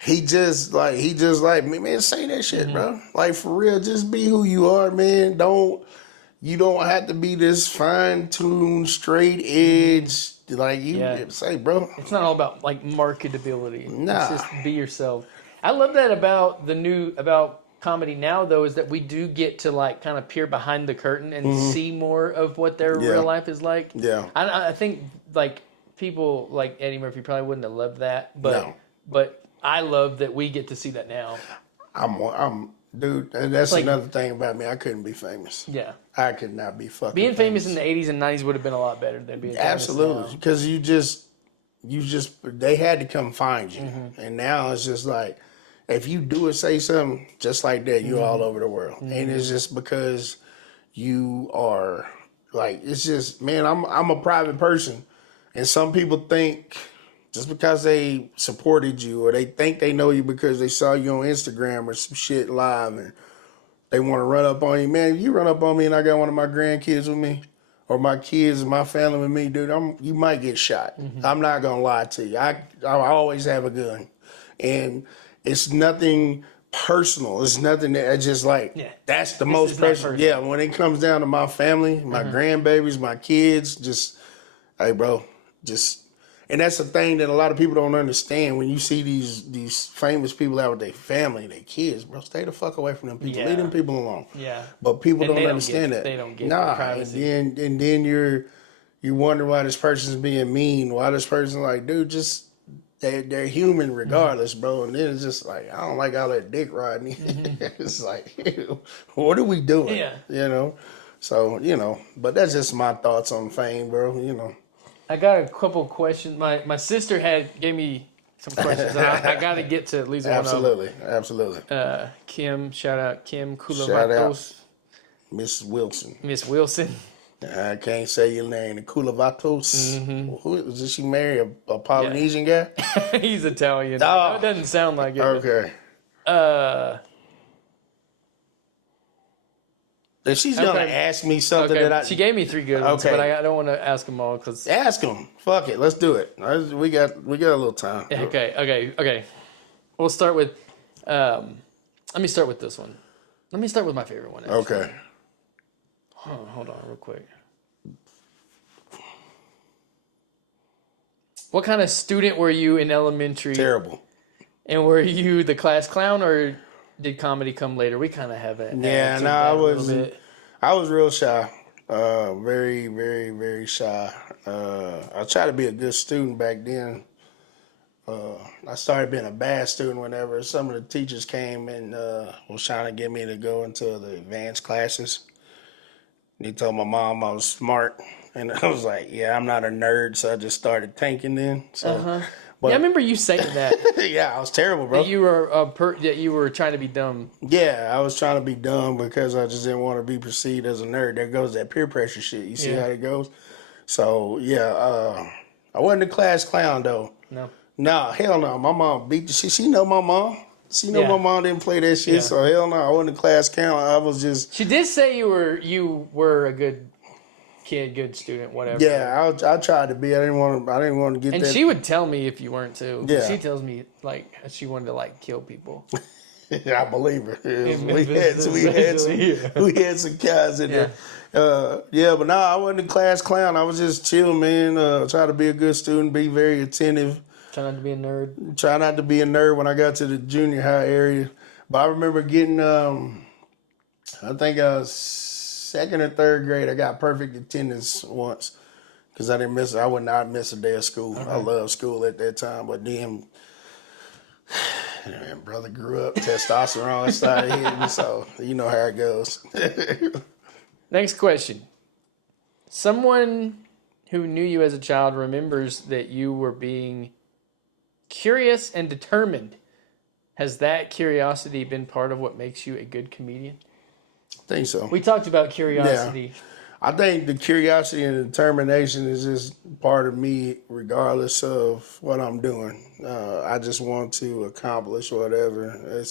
he just me, man, say that shit, bro. For real, just be who you are, man. You don't have to be this fine-tuned, straight edge. Say, bro. It's not all about marketability. Nah. It's just be yourself. I love that about comedy now, though, is that we do get to kind of peer behind the curtain and see more of what their real life is like. Yeah. I think people like Eddie Murphy probably wouldn't have loved that, but I love that we get to see that now. Dude, and that's Like- another thing about me. I couldn't be famous. Yeah. I could not be fucking Being famous in the 80s and 90s would have been a lot better than being famous Absolutely. now. Because they had to come find you. Mm-hmm. And now it's just like, if you do or say something just like that, you're all over the world. And it's just because you are, like, it's just, man, I'm a private person. And some people think just because they supported you or they think they know you because they saw you on Instagram or some shit live and they want to run up on you. Man, if you run up on me and I got one of my grandkids with me or my kids and my family with me, dude, you might get shot. I'm not going to lie to you. I always have a gun. And it's nothing personal. It's nothing that I just like, that's the most personal. Yeah, when it comes down to my family, my grandbabies, my kids, just, hey, bro, just... And that's the thing that a lot of people don't understand. When you see these famous people out with their family, their kids, bro, stay the fuck away from them people. Yeah. Leave them people alone. Yeah. But people And don't understand that. They don't get Nah, privacy. and then you wonder why this person's being mean. Why this person like, dude, just they're human regardless, bro. And then it's just like, I don't like all that dick riding. It's like, ew, what are we doing? Yeah. You know. So but that's just my thoughts on fame, bro. I got a couple questions. My sister gave me some questions. And I got to get to at least one of them. Absolutely. Kim, shout out Kim Shout out. Kulavatos. Miss Wilson. Miss Wilson. I can't say your name. The Kulavatos. Who is she married? A Polynesian guy? He's Italian. Oh. It doesn't sound like it. Okay. If she's gonna ask me something she gave me 3 good ones, Okay. but I don't want to ask them all because. ask them. Fuck it. Let's do it. We got a little time. Okay. We'll start with. Let me start with this one. Let me start with my favorite one. Actually. Okay. Hold on, real quick. What kind of student were you in elementary? Terrible. And were you the class clown, or did comedy come later? We kind of have it. Yeah, no, I was real shy. Very, very, very shy. I tried to be a good student back then. I started being a bad student whenever some of the teachers came and was trying to get me to go into the advanced classes. They told my mom I was smart, and I was like, "Yeah, I'm not a nerd," so I just started tanking then. So, but, I remember you saying that. Yeah, I was terrible, bro. That you were that you were trying to be dumb. Yeah, I was trying to be dumb because I just didn't want to be perceived as a nerd. There goes that peer pressure shit. You see how it goes? So yeah, I wasn't a class clown though. No. Nah, hell no. My mom beat the shit. She know my mom. She know my mom didn't play that shit. So hell no, I wasn't a class clown. I was just. She did say you were a good kid, good student, whatever. Yeah, I tried to be. I didn't want to get and that. And she would tell me if you weren't too. Yeah. She tells me like she wanted to like kill people. I believe her. We had some guys in there. But no, I wasn't a class clown. I was just chill, man. Try to be a good student, be very attentive. Try not to be a nerd. Try not to be a nerd when I got to the junior high area. But I remember getting, I think I was 2nd or 3rd grade. I got perfect attendance once because I didn't miss. I would not miss a day of school. I loved school at that time, but then. Man, brother grew up, testosterone started hitting, so you know how it goes. Next question. Someone who knew you as a child remembers that you were being curious and determined. Has that curiosity been part of what makes you a good comedian? I think so. We talked about curiosity. Yeah. I think the curiosity and determination is just part of me regardless of what I'm doing. I just want to accomplish whatever.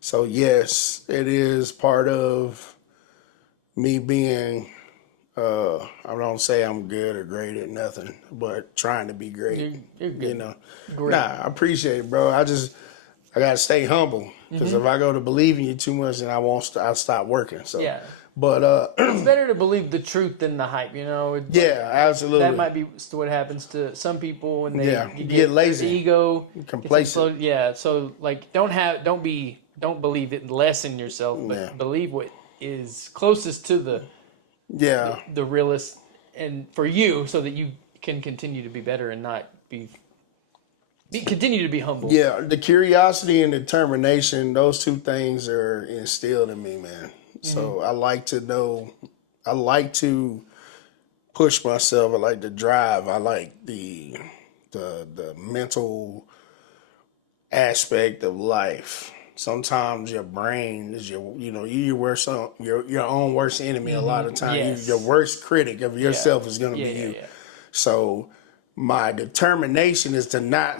So yes, it is part of me being, I don't say I'm good or great at nothing, but trying to be great. You're good. You know, Great. Nah, I appreciate it, bro. I got to stay humble because if I go to believe in you too much, then I'll stop working. So Yeah. But it's better to believe the truth than the hype, you know? Yeah, absolutely. That might be what happens to some people when they get lazy. Their ego. Complacent. So like don't believe it less in yourself, but believe what is closest to the realest and for you so that you can continue to be better and not be Continue to be humble. Yeah, the curiosity and determination, those two things are instilled in me, man. So I like to know, I like to push myself. I like to drive. I like the mental aspect of life. Sometimes your brain is you're your worst your own worst enemy. A lot of times, Yes. your worst critic of yourself is going to be you. Yeah. So my determination is to not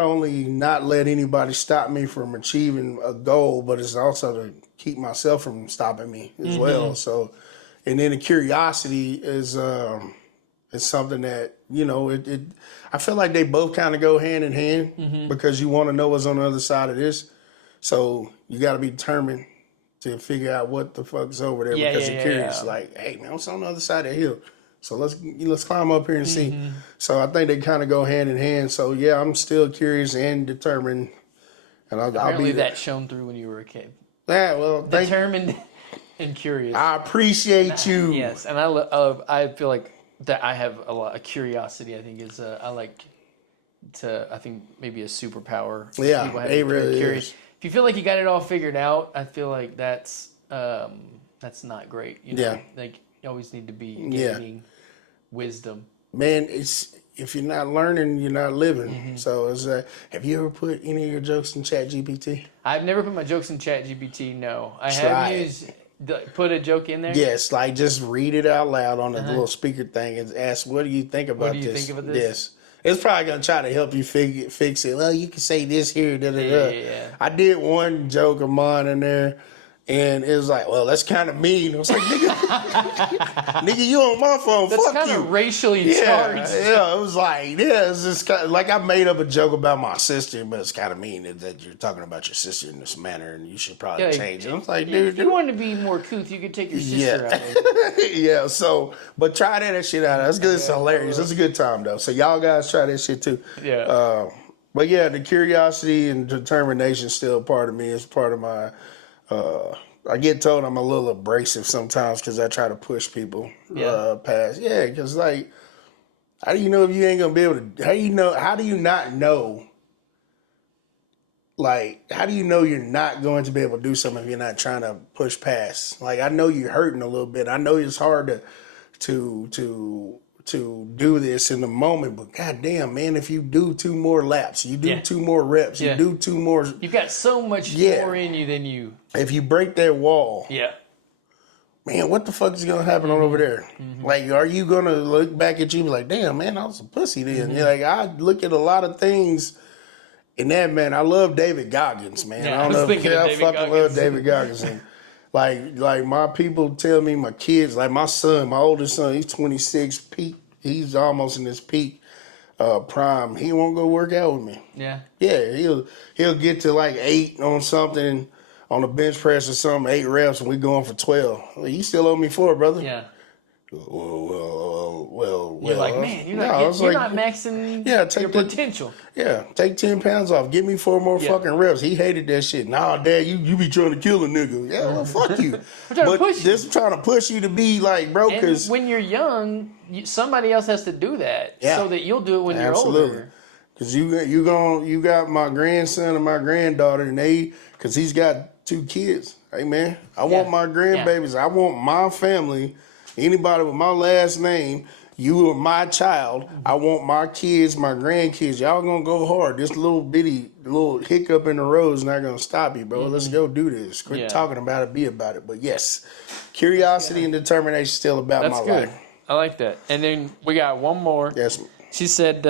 only not let anybody stop me from achieving a goal, but it's also to keep myself from stopping me as well. So, and then the curiosity is something that it I feel like they both kind of go hand in hand because you want to know what's on the other side of this. So you got to be determined to figure out what the fuck's over there because you're curious. Like, hey man, what's on the other side of the hill? So let's climb up here and see. So I think they kind of go hand in hand. So yeah, I'm still curious and determined, and I'll be that shone through when you were a kid. Yeah, well, Determined and curious. I appreciate you. Yes, and I feel like that I have a lot of curiosity. I think is I like to. I think maybe a superpower. Yeah, People have it really curious. is. If you feel like you got it all figured out, I feel like that's not great. Yeah. Like you always need to be gaining wisdom. Man, it's if you're not learning, you're not living. So it's have you ever put any of your jokes in ChatGPT? I've never put my jokes in ChatGPT. No, I Try have it. used put a joke in there. Yes, like just read it out loud on the little speaker thing and ask, "What do you think about this?" What do you think about this? Yes. It's probably gonna try to help you fix it. Well, you can say this here, da da da. Yeah. I did one joke of mine in there, and it was like, well, that's kind of mean. I was like, nigga, you on my phone? That's Fuck kind you. of racially charged. Yeah, it was like, it's just kind of, like I made up a joke about my sister, but it's kind of mean that you're talking about your sister in this manner, and you should probably change it. I was like, dude, if you wanted to be more couth, you could take your sister out. Yeah, so, but try that shit out. That's good. It's hilarious. It's a good time, though. So y'all guys try that shit, too. Yeah. But yeah, the curiosity and determination is still part of me. It's part of my, I get told I'm a little abrasive sometimes because I try to push people past. Yeah, because like, how do you know if you ain't going to be able to, how do you not know, like, how do you know you're not going to be able to do something if you're not trying to push past? Like, I know you're hurting a little bit. I know it's hard to do this in the moment, but goddamn, man, if you do 2 more laps, you do 2 more reps, you do 2 more. You've got so much more in you than you. If you break that wall, man, what the fuck is gonna happen on over there? Like, are you gonna look back at you and be like, damn, man, I was a pussy then? Like, I look at a lot of things. And that, man, I love David Goggins, man. Yeah, I don't know if I fucking Goggins. love David Goggins. And like my people tell me, my kids, like my son, my oldest son, he's 26, peak. He's almost in his peak prime. He won't go work out with me. Yeah. Yeah, he'll get to like 8 on something, on the bench press or something, 8 reps, and we going for 12. Well, you still owe me 4, brother. Yeah. Well. You're like, man, you're not maxing your potential. Take 10 pounds off. Give me 4 more fucking reps. He hated that shit. Nah, Dad, you be trying to kill a nigga. Yeah, well, fuck you. I'm trying to push you. Trying to push you to be like, bro, because when you're young, somebody else has to do that so that you'll do it when you're older. Because you got my grandson and my granddaughter, and because he's got 2 kids. Hey, man, I want my grandbabies. I want my family. Anybody with my last name, you are my child. I want my kids, my grandkids. Y'all gonna go hard. This little hiccup in the road is not gonna stop you, bro. Let's go do this. Quit talking about it, be about it. But yes, curiosity and determination is still about my life. I like that. And then we got one more. Yes. She said,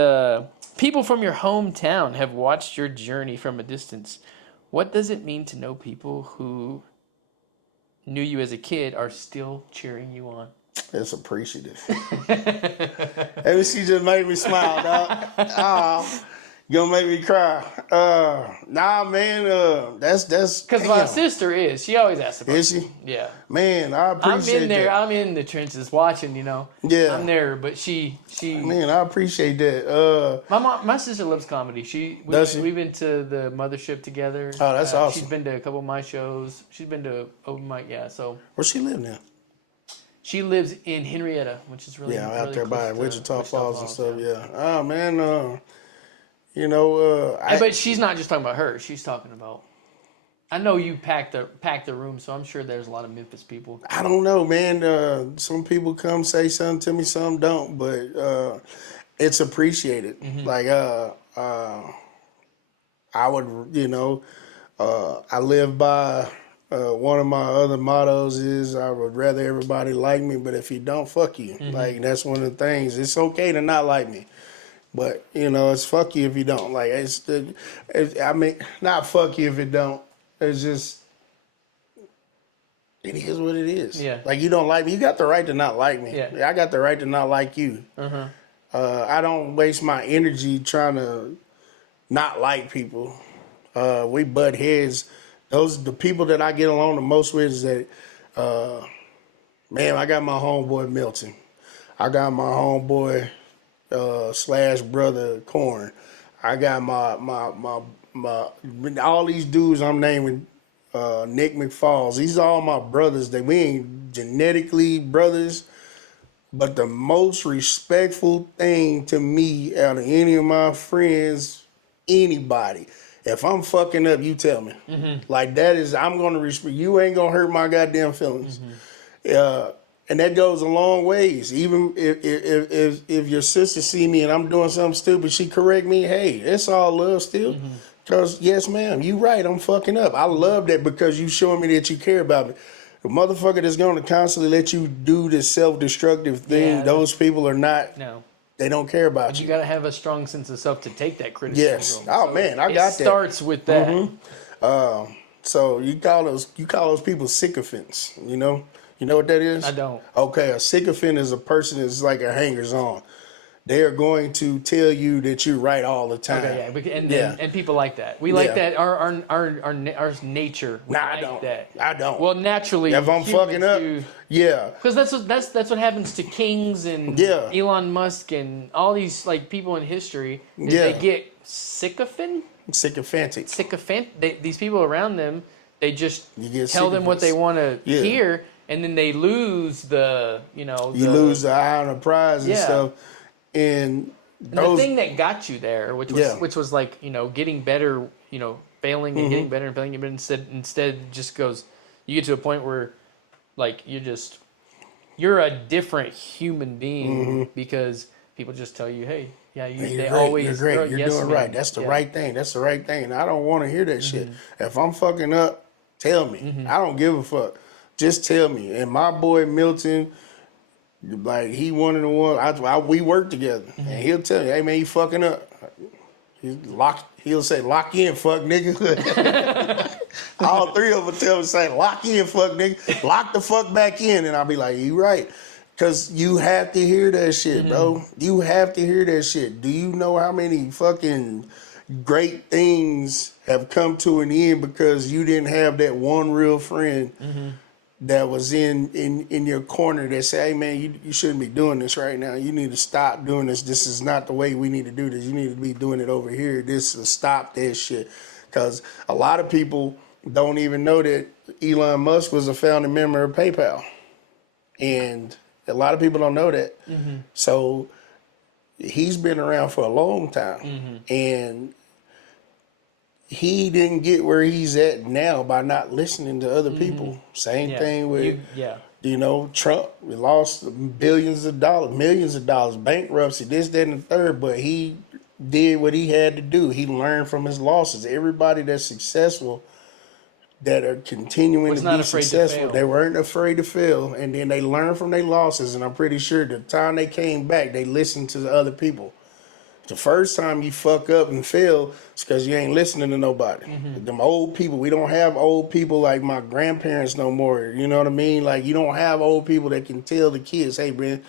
people from your hometown have watched your journey from a distance. What does it mean to know people who knew you as a kid are still cheering you on? It's appreciative. Maybe she just made me smile, dog. Oh, gonna make me cry. Nah, man. That's because my sister is. She always asks about. Is she? Yeah. Man, I appreciate I'm in there. that. I'm in the trenches watching. Yeah. I'm there, but she. Man, I appreciate that. My sister loves comedy. We've been to the Mothership together. Oh, that's awesome. She's been to a couple of my shows. She's been to open mic. Yeah. So. Where she live now? She lives in Henrietta, which is really out there close by to Wichita Falls and stuff. Yeah. Yeah. Oh man. You know, But she's not just talking about her. She's talking about. I know you packed the room, so I'm sure there's a lot of Memphis people. I don't know, man. Some people come say something to me, some don't, but it's appreciated. Like, I would, I live by one of my other mottos is I would rather everybody like me, but if you don't, fuck you. Like, that's one of the things. It's okay to not like me. But, it's fuck you if you don't. Like, I mean, not fuck you if it don't. It's just, it is what it is. Yeah. Like, you don't like me. You got the right to not like me. Yeah. I got the right to not like you. I don't waste my energy trying to not like people. We butt heads. The people that I get along the most with is that, man, I got my homeboy Milton. I got my homeboy / brother Corn. I got my all these dudes I'm naming, Nick McFalls. These are all my brothers. We ain't genetically brothers, but the most respectful thing to me out of any of my friends, anybody, if I'm fucking up, you tell me. Like, that is, I'm gonna respect. You ain't gonna hurt my goddamn feelings. And that goes a long ways. Even if your sister see me and I'm doing something stupid, she correct me. Hey, it's all love still. Because, yes, ma'am, you right. I'm fucking up. I love that because you showing me that you care about me. The motherfucker that's going to constantly let you do this self-destructive thing, those people are not. No. They don't care about But you. you got to have a strong sense of self to take that criticism. Yes. Oh, man, I got that. It starts with that. So you call those people sycophants, You know what that is? I don't. Okay, a sycophant is a person that's like a hangers-on. They are going to tell you that you're right all the time. Okay, yeah, and people like that. We like that. Our nature. We Nah, like I don't. That. I don't. Well, naturally, if I'm fucking up, because that's what happens to kings and Elon Musk and all these like people in history. Is they get sycophantic. These people around them, they just tell them what they want to hear, and then they lose you lose the eye on the prize and stuff. And the thing that got you there, which was like, getting better, failing and getting better and failing, but instead it just goes, you get to a point where like you're a different human being because people just tell you, hey, they always, you're great, you're doing right. That's the right thing. That's the right thing. And I don't want to hear that shit. If I'm fucking up, tell me. I don't give a fuck. Just tell me. And my boy Milton, like, he one of the ones, we work together. And he'll tell you, hey, man, you fucking up. He'll say, lock in, fuck nigga. All three of them tell me, say, lock in, fuck nigga. Lock the fuck back in. And I'll be like, you right. Because you have to hear that shit, bro. You have to hear that shit. Do you know how many fucking great things have come to an end because you didn't have that one real friend that was in your corner that say, hey, man, you shouldn't be doing this right now. You need to stop doing this. This is not the way we need to do this. You need to be doing it over here. Stop that shit. Because a lot of people don't even know that Elon Musk was a founding member of PayPal. And a lot of people don't know that. So he's been around for a long time. And he didn't get where he's at now by not listening to other people. Same thing with, Trump. We lost billions of dollars, millions of dollars, bankruptcy, this, that, and the third. But he did what he had to do. He learned from his losses. Everybody that's successful, that are continuing to be successful, they weren't afraid to fail. And then they learned from their losses. And I'm pretty sure the time they came back, they listened to the other people. The first time you fuck up and fail, it's because you ain't listening to nobody. Them old people, we don't have old people like my grandparents no more. You know what I mean? Like, you don't have old people that can tell the kids, hey, man,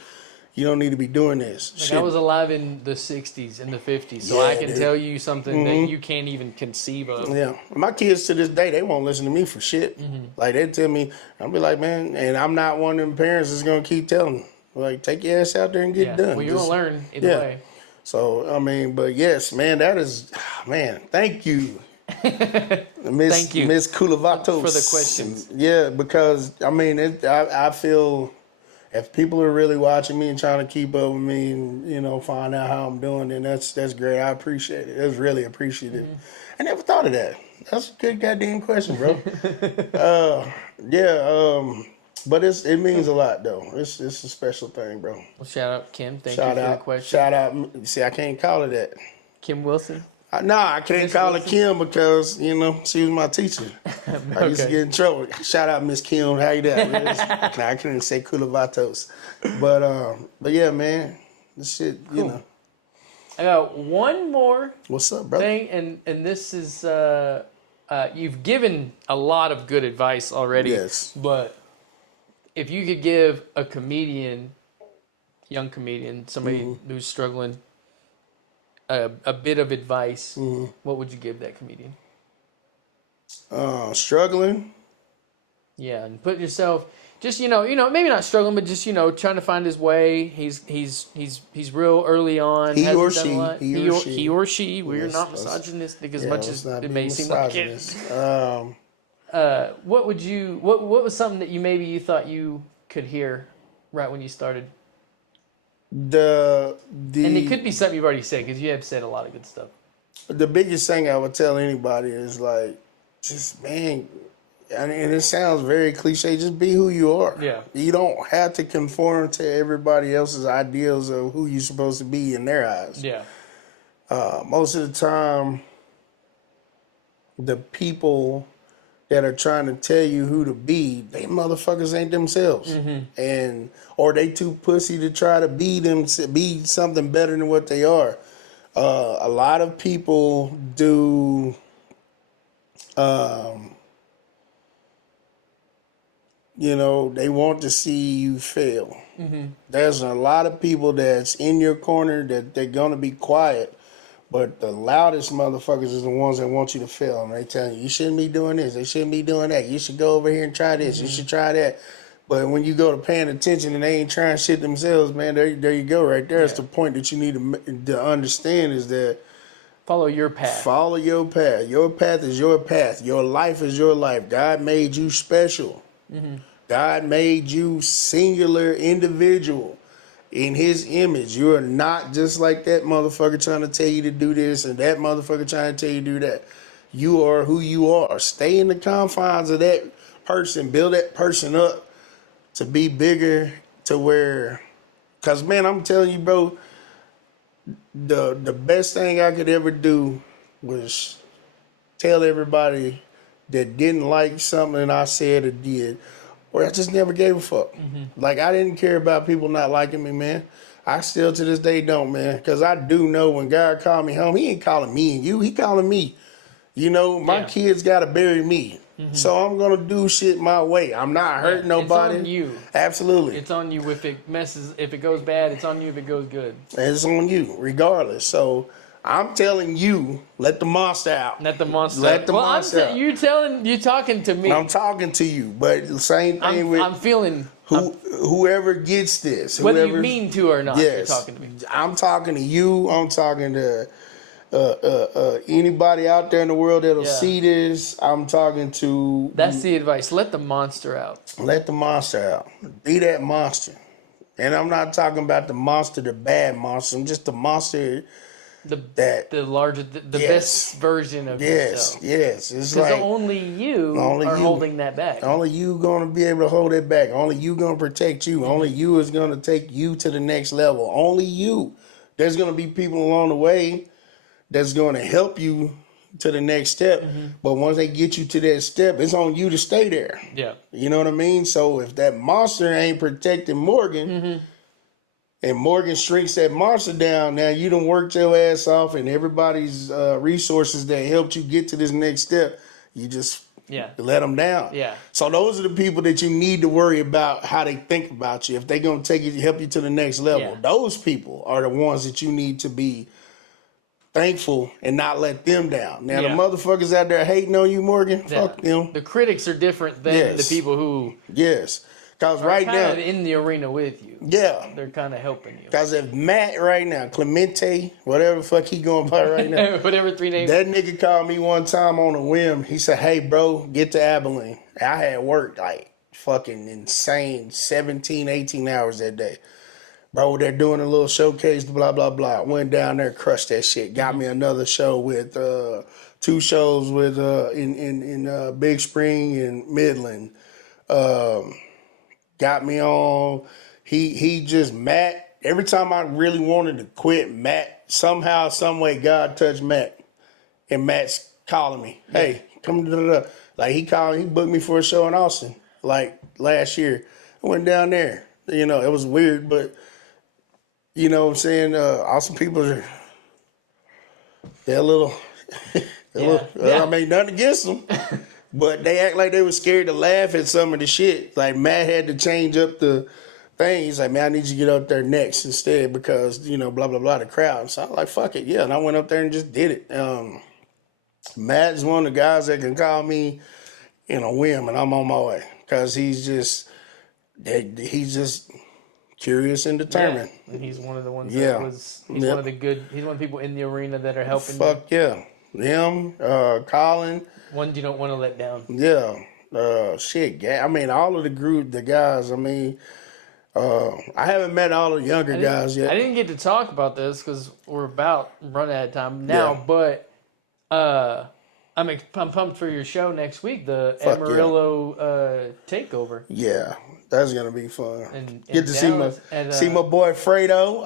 you don't need to be doing this. Like, I was alive in the 60s and the 50s, so I can tell you something that you can't even conceive of. Yeah. My kids to this day, they won't listen to me for shit. Like, they tell me, I'll be like, man, and I'm not one of them parents that's going to keep telling them. Like, take your ass out there and get it done. Well, you're going to learn either way. So, I mean, but yes, man, that is, man, thank you. Thank you. Miss Coulivatos. For the questions. Yeah, because, I mean, I feel if people are really watching me and trying to keep up with me and, you know, find out how I'm doing, then that's great. I appreciate it. It's really appreciative. I never thought of that. That's a good goddamn question, bro. But it means a lot though. It's a special thing, bro. Well, shout out Kim. Thank you for the question. Shout out. See, I can't call her that. Kim Wilson. I can't call her Kim because, you know, she was my teacher. I used to get in trouble. Shout out Miss Kim. How you doing? I couldn't say Kulavatos. But yeah, man. This shit, you know. I got one more What's up, brother? thing, and this is you've given a lot of good advice already. Yes. But if you could give a comedian, young comedian, somebody who's struggling, a bit of advice, what would you give that comedian? Struggling. Yeah, and put yourself just you know maybe not struggling, but just trying to find his way. He's real early on. He or hasn't done she. a lot. He or she. We're Yes, not misogynistic as much as not it be may seem like it. misogynist. What would you? What was something that you thought you could hear right when you started? And it could be something you've already said because you have said a lot of good stuff. The biggest thing I would tell anybody is like, just man, and it sounds very cliche. Just be who you are. Yeah. You don't have to conform to everybody else's ideals of who you're supposed to be in their eyes. Yeah. Most of the time, the people that are trying to tell you who to be, they motherfuckers ain't themselves, or they too pussy to try to be something better than what they are. A lot of people do. They want to see you fail. There's a lot of people that's in your corner that they're gonna be quiet. But the loudest motherfuckers is the ones that want you to fail. And they tell you shouldn't be doing this. They shouldn't be doing that. You should go over here and try this. You should try that. But when you go to paying attention and they ain't trying shit themselves, man, there you go right there. It's the point that you need to understand is that follow your path. Follow your path. Your path is your path. Your life is your life. God made you special. God made you singular individual. In his image, you are not just like that motherfucker trying to tell you to do this and that motherfucker trying to tell you to do that. You are who you are. Stay in the confines of that person. Build that person up to be bigger to where... Because, man, I'm telling you, bro, the best thing I could ever do was tell everybody that didn't like something I said or did, or I just never gave a fuck. Like, I didn't care about people not liking me, man. I still to this day don't, man. Because I do know when God called me home, he ain't calling me and you. He calling me. My kids got to bury me. So I'm going to do shit my way. I'm not hurting nobody. It's on you. Absolutely. It's on you if it goes bad. It's on you if it goes good. It's on you, regardless. So... I'm telling you, let the monster out. Let the monster out. Let the monster out. You're talking to me. I'm talking to you, but the same thing I'm feeling whoever gets this. Whether you mean to or not, you're talking to me. I'm talking to you. I'm talking to anybody out there in the world that'll see this. I'm talking to... That's the advice. Let the monster out. Let the monster out. Be that monster. And I'm not talking about the monster, the bad monster. I'm just the monster... The best version of yourself. Yes. It's because like only you are holding that back. Only you gonna be able to hold it back. Only you gonna protect you. Only you is gonna take you to the next level. Only you. There's gonna be people along the way that's gonna help you to the next step. But once they get you to that step, it's on you to stay there. Yeah. You know what I mean? So if that monster ain't protecting Morgan. And Morgan shrinks that monster down. Now you done worked your ass off, and everybody's resources that helped you get to this next step, you just let them down. Yeah. So those are the people that you need to worry about how they think about you. If they're gonna help you to the next level, those people are the ones that you need to be thankful and not let them down. Now the motherfuckers out there hating on you, Morgan, fuck them. The critics are different than the people who Because right now in the arena with you. Yeah. They're kind of helping you. Because if Matt right now, Clemente, whatever the fuck he going by right now. Whatever 3 names. That nigga called me one time on a whim. He said, hey, bro, get to Abilene. I had work. Like, fucking insane 17, 18 hours that day. Bro, they're doing a little showcase, blah, blah, blah. Went down there, crushed that shit. Got me another show with 2 shows with in Big Spring and Midland. Got me on. He just Matt. Every time I really wanted to quit, Matt, somehow, some way, God touched Matt. And Matt's calling me. Hey, come to like he called, he booked me for a show in Austin, like last year. I went down there. You know, it was weird, but you know what I'm saying? Awesome people are they're a little I mean nothing against them. But they act like they were scared to laugh at some of the shit. Like Matt had to change up the thing. He's like, man, I need you to get up there next instead because, you know, blah, blah, blah, the crowd. So I'm like, fuck it. Yeah. And I went up there and just did it. Matt's one of the guys that can call me in a whim and I'm on my way. Because he's just curious and determined. Yeah. And he's one of the ones that he's one of the people in the arena that are helping you. Fuck yeah. Him, Colin. One you don't want to let down. Yeah. I mean, all of the guys, I mean, I haven't met all the younger guys yet. I didn't get to talk about this because we're about running out of time now, but I'm pumped for your show next week, the Amarillo takeover. Yeah, that's gonna be fun. And get to see my boy Fredo.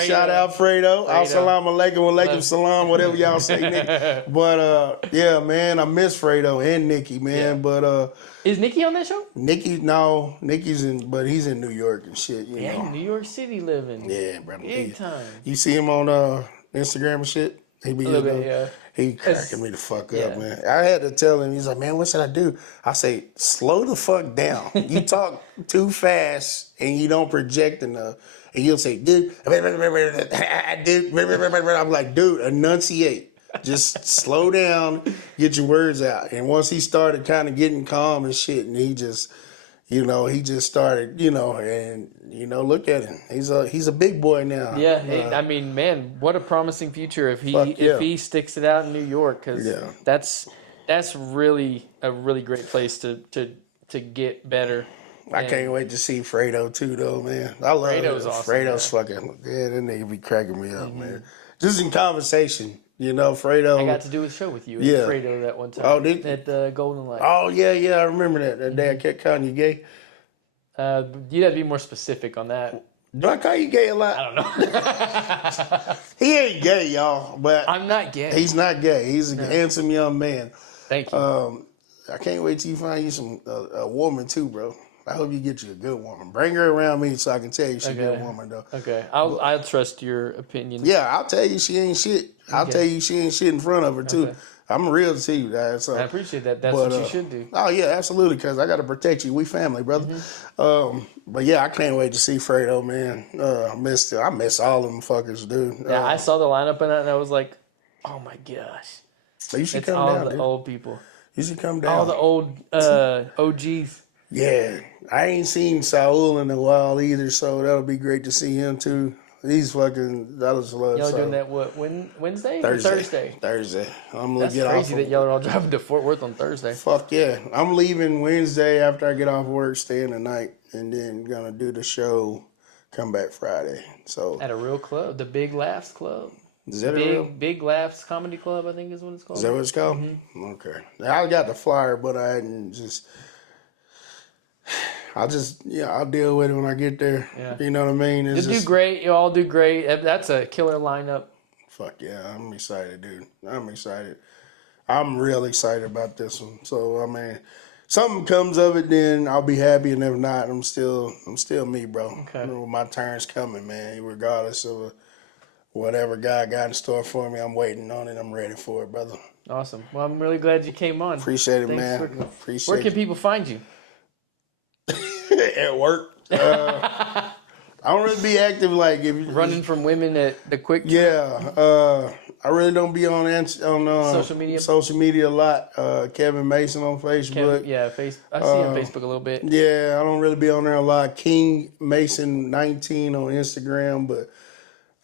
Shout out Fredo. Assalamu alaikum, alaikum salam, whatever y'all say, nigga. But yeah, man, I miss Fredo and Nikki, man. Yeah. But is Nikki on that show? Nikki's he's in New York and shit. You know, New York City living. Yeah, brother. Big time. You see him on Instagram and shit. He be He cracking me the fuck up, man. I had to tell him, he's like, man, what should I do? I say, slow the fuck down. You talk too fast and you don't project enough. And you'll say, dude, I'm like, dude, enunciate. Just slow down, get your words out. And once he started kind of getting calm and shit, and he just started, and look at him. He's a big boy now. Yeah, I mean, man, what a promising future if he sticks it out in New York, because that's really a really great place to get better. I can't wait to see Fredo too, though, man. I love Fredo's awesome. Fredo's fucking that nigga be cracking me up, man. Just in conversation. You know, Fredo. I got to do a show with you and Fredo that one time. Oh, did at Golden Light. Oh, yeah, I remember that. That day I kept calling you gay. You'd have to be more specific on that. Do I call you gay a lot? I don't know. He ain't gay, y'all. But I'm not gay. He's not gay. He's a handsome young man. Thank you. I can't wait till you find you a woman too, bro. I hope you get you a good woman. Bring her around me so I can tell you she's a good woman, though. Okay. I'll trust your opinion. Yeah, I'll tell you she ain't shit. I'll tell you she ain't shit in front of her, too. Okay. I'm real to you, guys. So. I appreciate that. That's what you should do. Oh, yeah, absolutely, because I got to protect you. We family, brother. But, yeah, I can't wait to see Fredo, man. I miss all them fuckers, dude. Yeah, I saw the lineup in that, and I was like, oh, my gosh. You should come all down, the dude. old people. You should come down. All the old OGs. Yeah, I ain't seen Saul in a while either, so that'll be great to see him too. He's fucking. I just love. Y'all doing that Wednesday? Thursday. I'm gonna get off. That's crazy that y'all are all driving to Fort Worth on Thursday. Fuck yeah! I'm leaving Wednesday after I get off work, staying the night, and then gonna do the show. Come back Friday. So at a real club, the Big Laughs Club. Is that Big Laughs Comedy Club? I think is what it's called. Is that what it's called? Mm-hmm. Okay. I got the flyer, but I hadn't just. I'll deal with it when I get there. Yeah. You know what I mean? You'll do great. You'll all do great. That's a killer lineup. Fuck yeah. I'm excited, dude. I'm excited. I'm real excited about this one. So, I mean, something comes of it, then I'll be happy. And if not, I'm still me, bro. Okay. You know, my turn's coming, man. Regardless of whatever God got in store for me, I'm waiting on it. I'm ready for it, brother. Awesome. Well, I'm really glad you came on. Appreciate it, man. Where can people find you? At work. I don't really be active like if you running from women at the quick. Yeah, I really don't be on social media. Social media a lot. Kevin Mason on Facebook. I see on Facebook a little bit. Yeah, I don't really be on there a lot. King Mason 19 on Instagram, but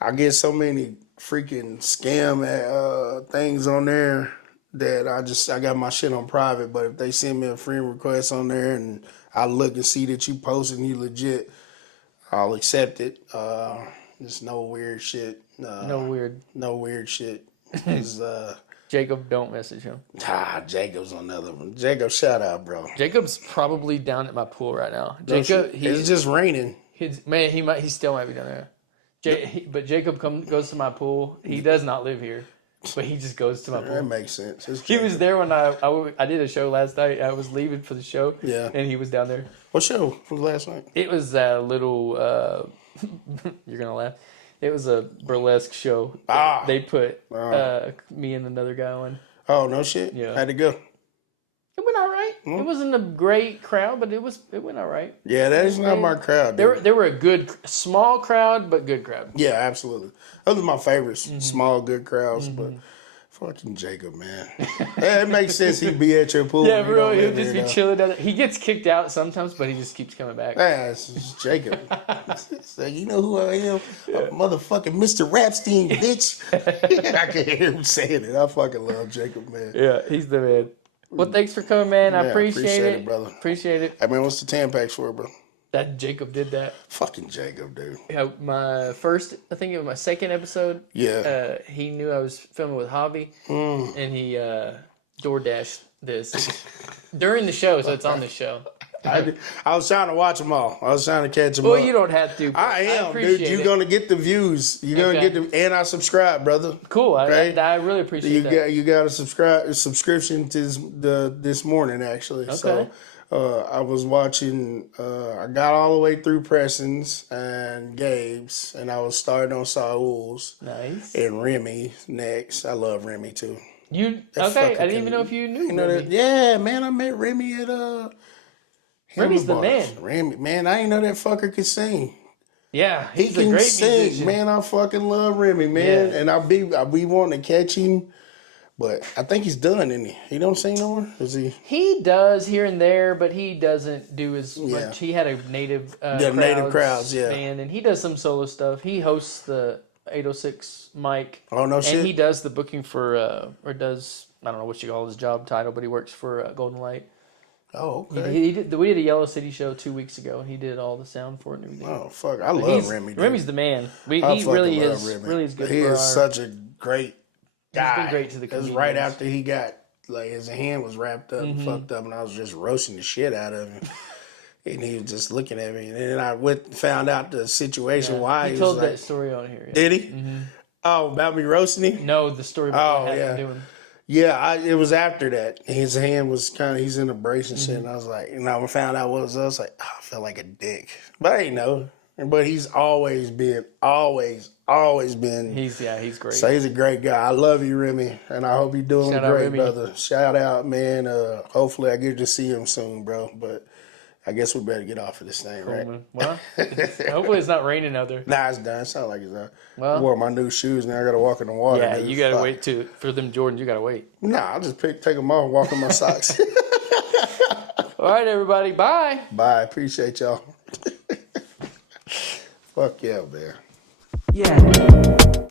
I get so many freaking scam things on there that I got my shit on private. But if they send me a friend request on there and I look and see that you posted and you legit, I'll accept it. There's no weird shit. No weird. Shit. 'Cause, Jacob, don't message him. Jacob's another one. Jacob, shout out, bro. Jacob's probably down at my pool right now. Jacob, it's just raining. He still might be down there. But Jacob goes to my pool. He does not live here, but he just goes to my pool. That makes sense. He was there when I did a show last night. I was leaving for the show. Yeah. And he was down there. What show was last night? It was a little. You're gonna laugh. It was a burlesque show. They put me and another guy on. Oh, no shit? Yeah. How'd it go? It went all right. It wasn't a great crowd, but it went all right. Yeah, that is not my crowd. They were a good, small crowd, but good crowd. Yeah, absolutely. Those are my favorites. Small, good crowds, but fucking Jacob, man. It makes sense he'd be at your pool. Yeah, bro, he'll just be chilling down there. He gets kicked out sometimes, but he just keeps coming back. Yeah, it's Jacob. It's like, you know who I am? I'm motherfucking Mr. Rapstein, bitch. I can hear him saying it. I fucking love Jacob, man. Yeah, he's the man. Well, thanks for coming, man. I appreciate it, brother. Appreciate it. Hey, man, what's the Tampax for, bro? That Jacob did that. Fucking Jacob, dude. Yeah, I think it was my second episode. Yeah. He knew I was filming with Javi, and he DoorDashed this during the show, so it's on the show. I was trying to watch them all. I was trying to catch them Well, up. you don't have to. I am, dude. You're going to get the views. You're going to get and I subscribe, brother. Cool. Okay? I really appreciate that. You got a subscription to this morning, actually. Okay. So I was watching, I got all the way through Preston's and Gabe's, and I was starting on Saul's. Nice. And Remy next. I love Remy, too. Okay, I didn't even know if you knew Remy. Yeah, man, I met Remy at Remy's the man. Remy, man, I ain't know that fucker could sing. Yeah, He he's a can great sing, musician. man. I fucking love Remy, man. Yeah. And I be wanting to catch him, but I think he's done, isn't he? He don't sing no more? Is he? He does here and there, but he doesn't do as much. He had a native native crowds, yeah. band, and he does some solo stuff. He hosts the 806 mic. Oh, no shit? And he does the booking for, or does, I don't know what you call his job title, but he works for Golden Light. Oh, okay. We did a Yellow City show 2 weeks ago, and he did all the sound for it and everything. Oh, fuck. I love Remy, dude. Remy's the man. He I fucking really love is Remy. really is good. He is such a great guy. He's been great to the Because comedians. right after he got, like, his hand was wrapped up and fucked up, and I was just roasting the shit out of him. And he was just looking at me. And then I found out the situation why. He was told like, that story on here. Yeah. Did he? Oh, about me roasting him? No, the story about what happened yeah. to him. Yeah, it was after that. His hand was he's in a brace and shit. And I was like, and I found out what it was. I was like, I felt like a dick. But I didn't know. But he's always been. He's great. So he's a great guy. I love you, Remy. And I hope you're doing Shout out, great, Remy. brother. Shout out, man. Hopefully I get to see him soon, bro. But I guess we better get off of this thing, right? Well, hopefully it's not raining out there. Nah, it's done. It sounds like it's done. Well, I wore my new shoes. Now I got to walk in the water. Yeah, dude. you got to Fuck. wait for them Jordans. You got to wait. Nah, I'll just take them off and walk in my socks. All right, everybody. Bye. Bye. Appreciate y'all. Fuck yeah, man. Yeah.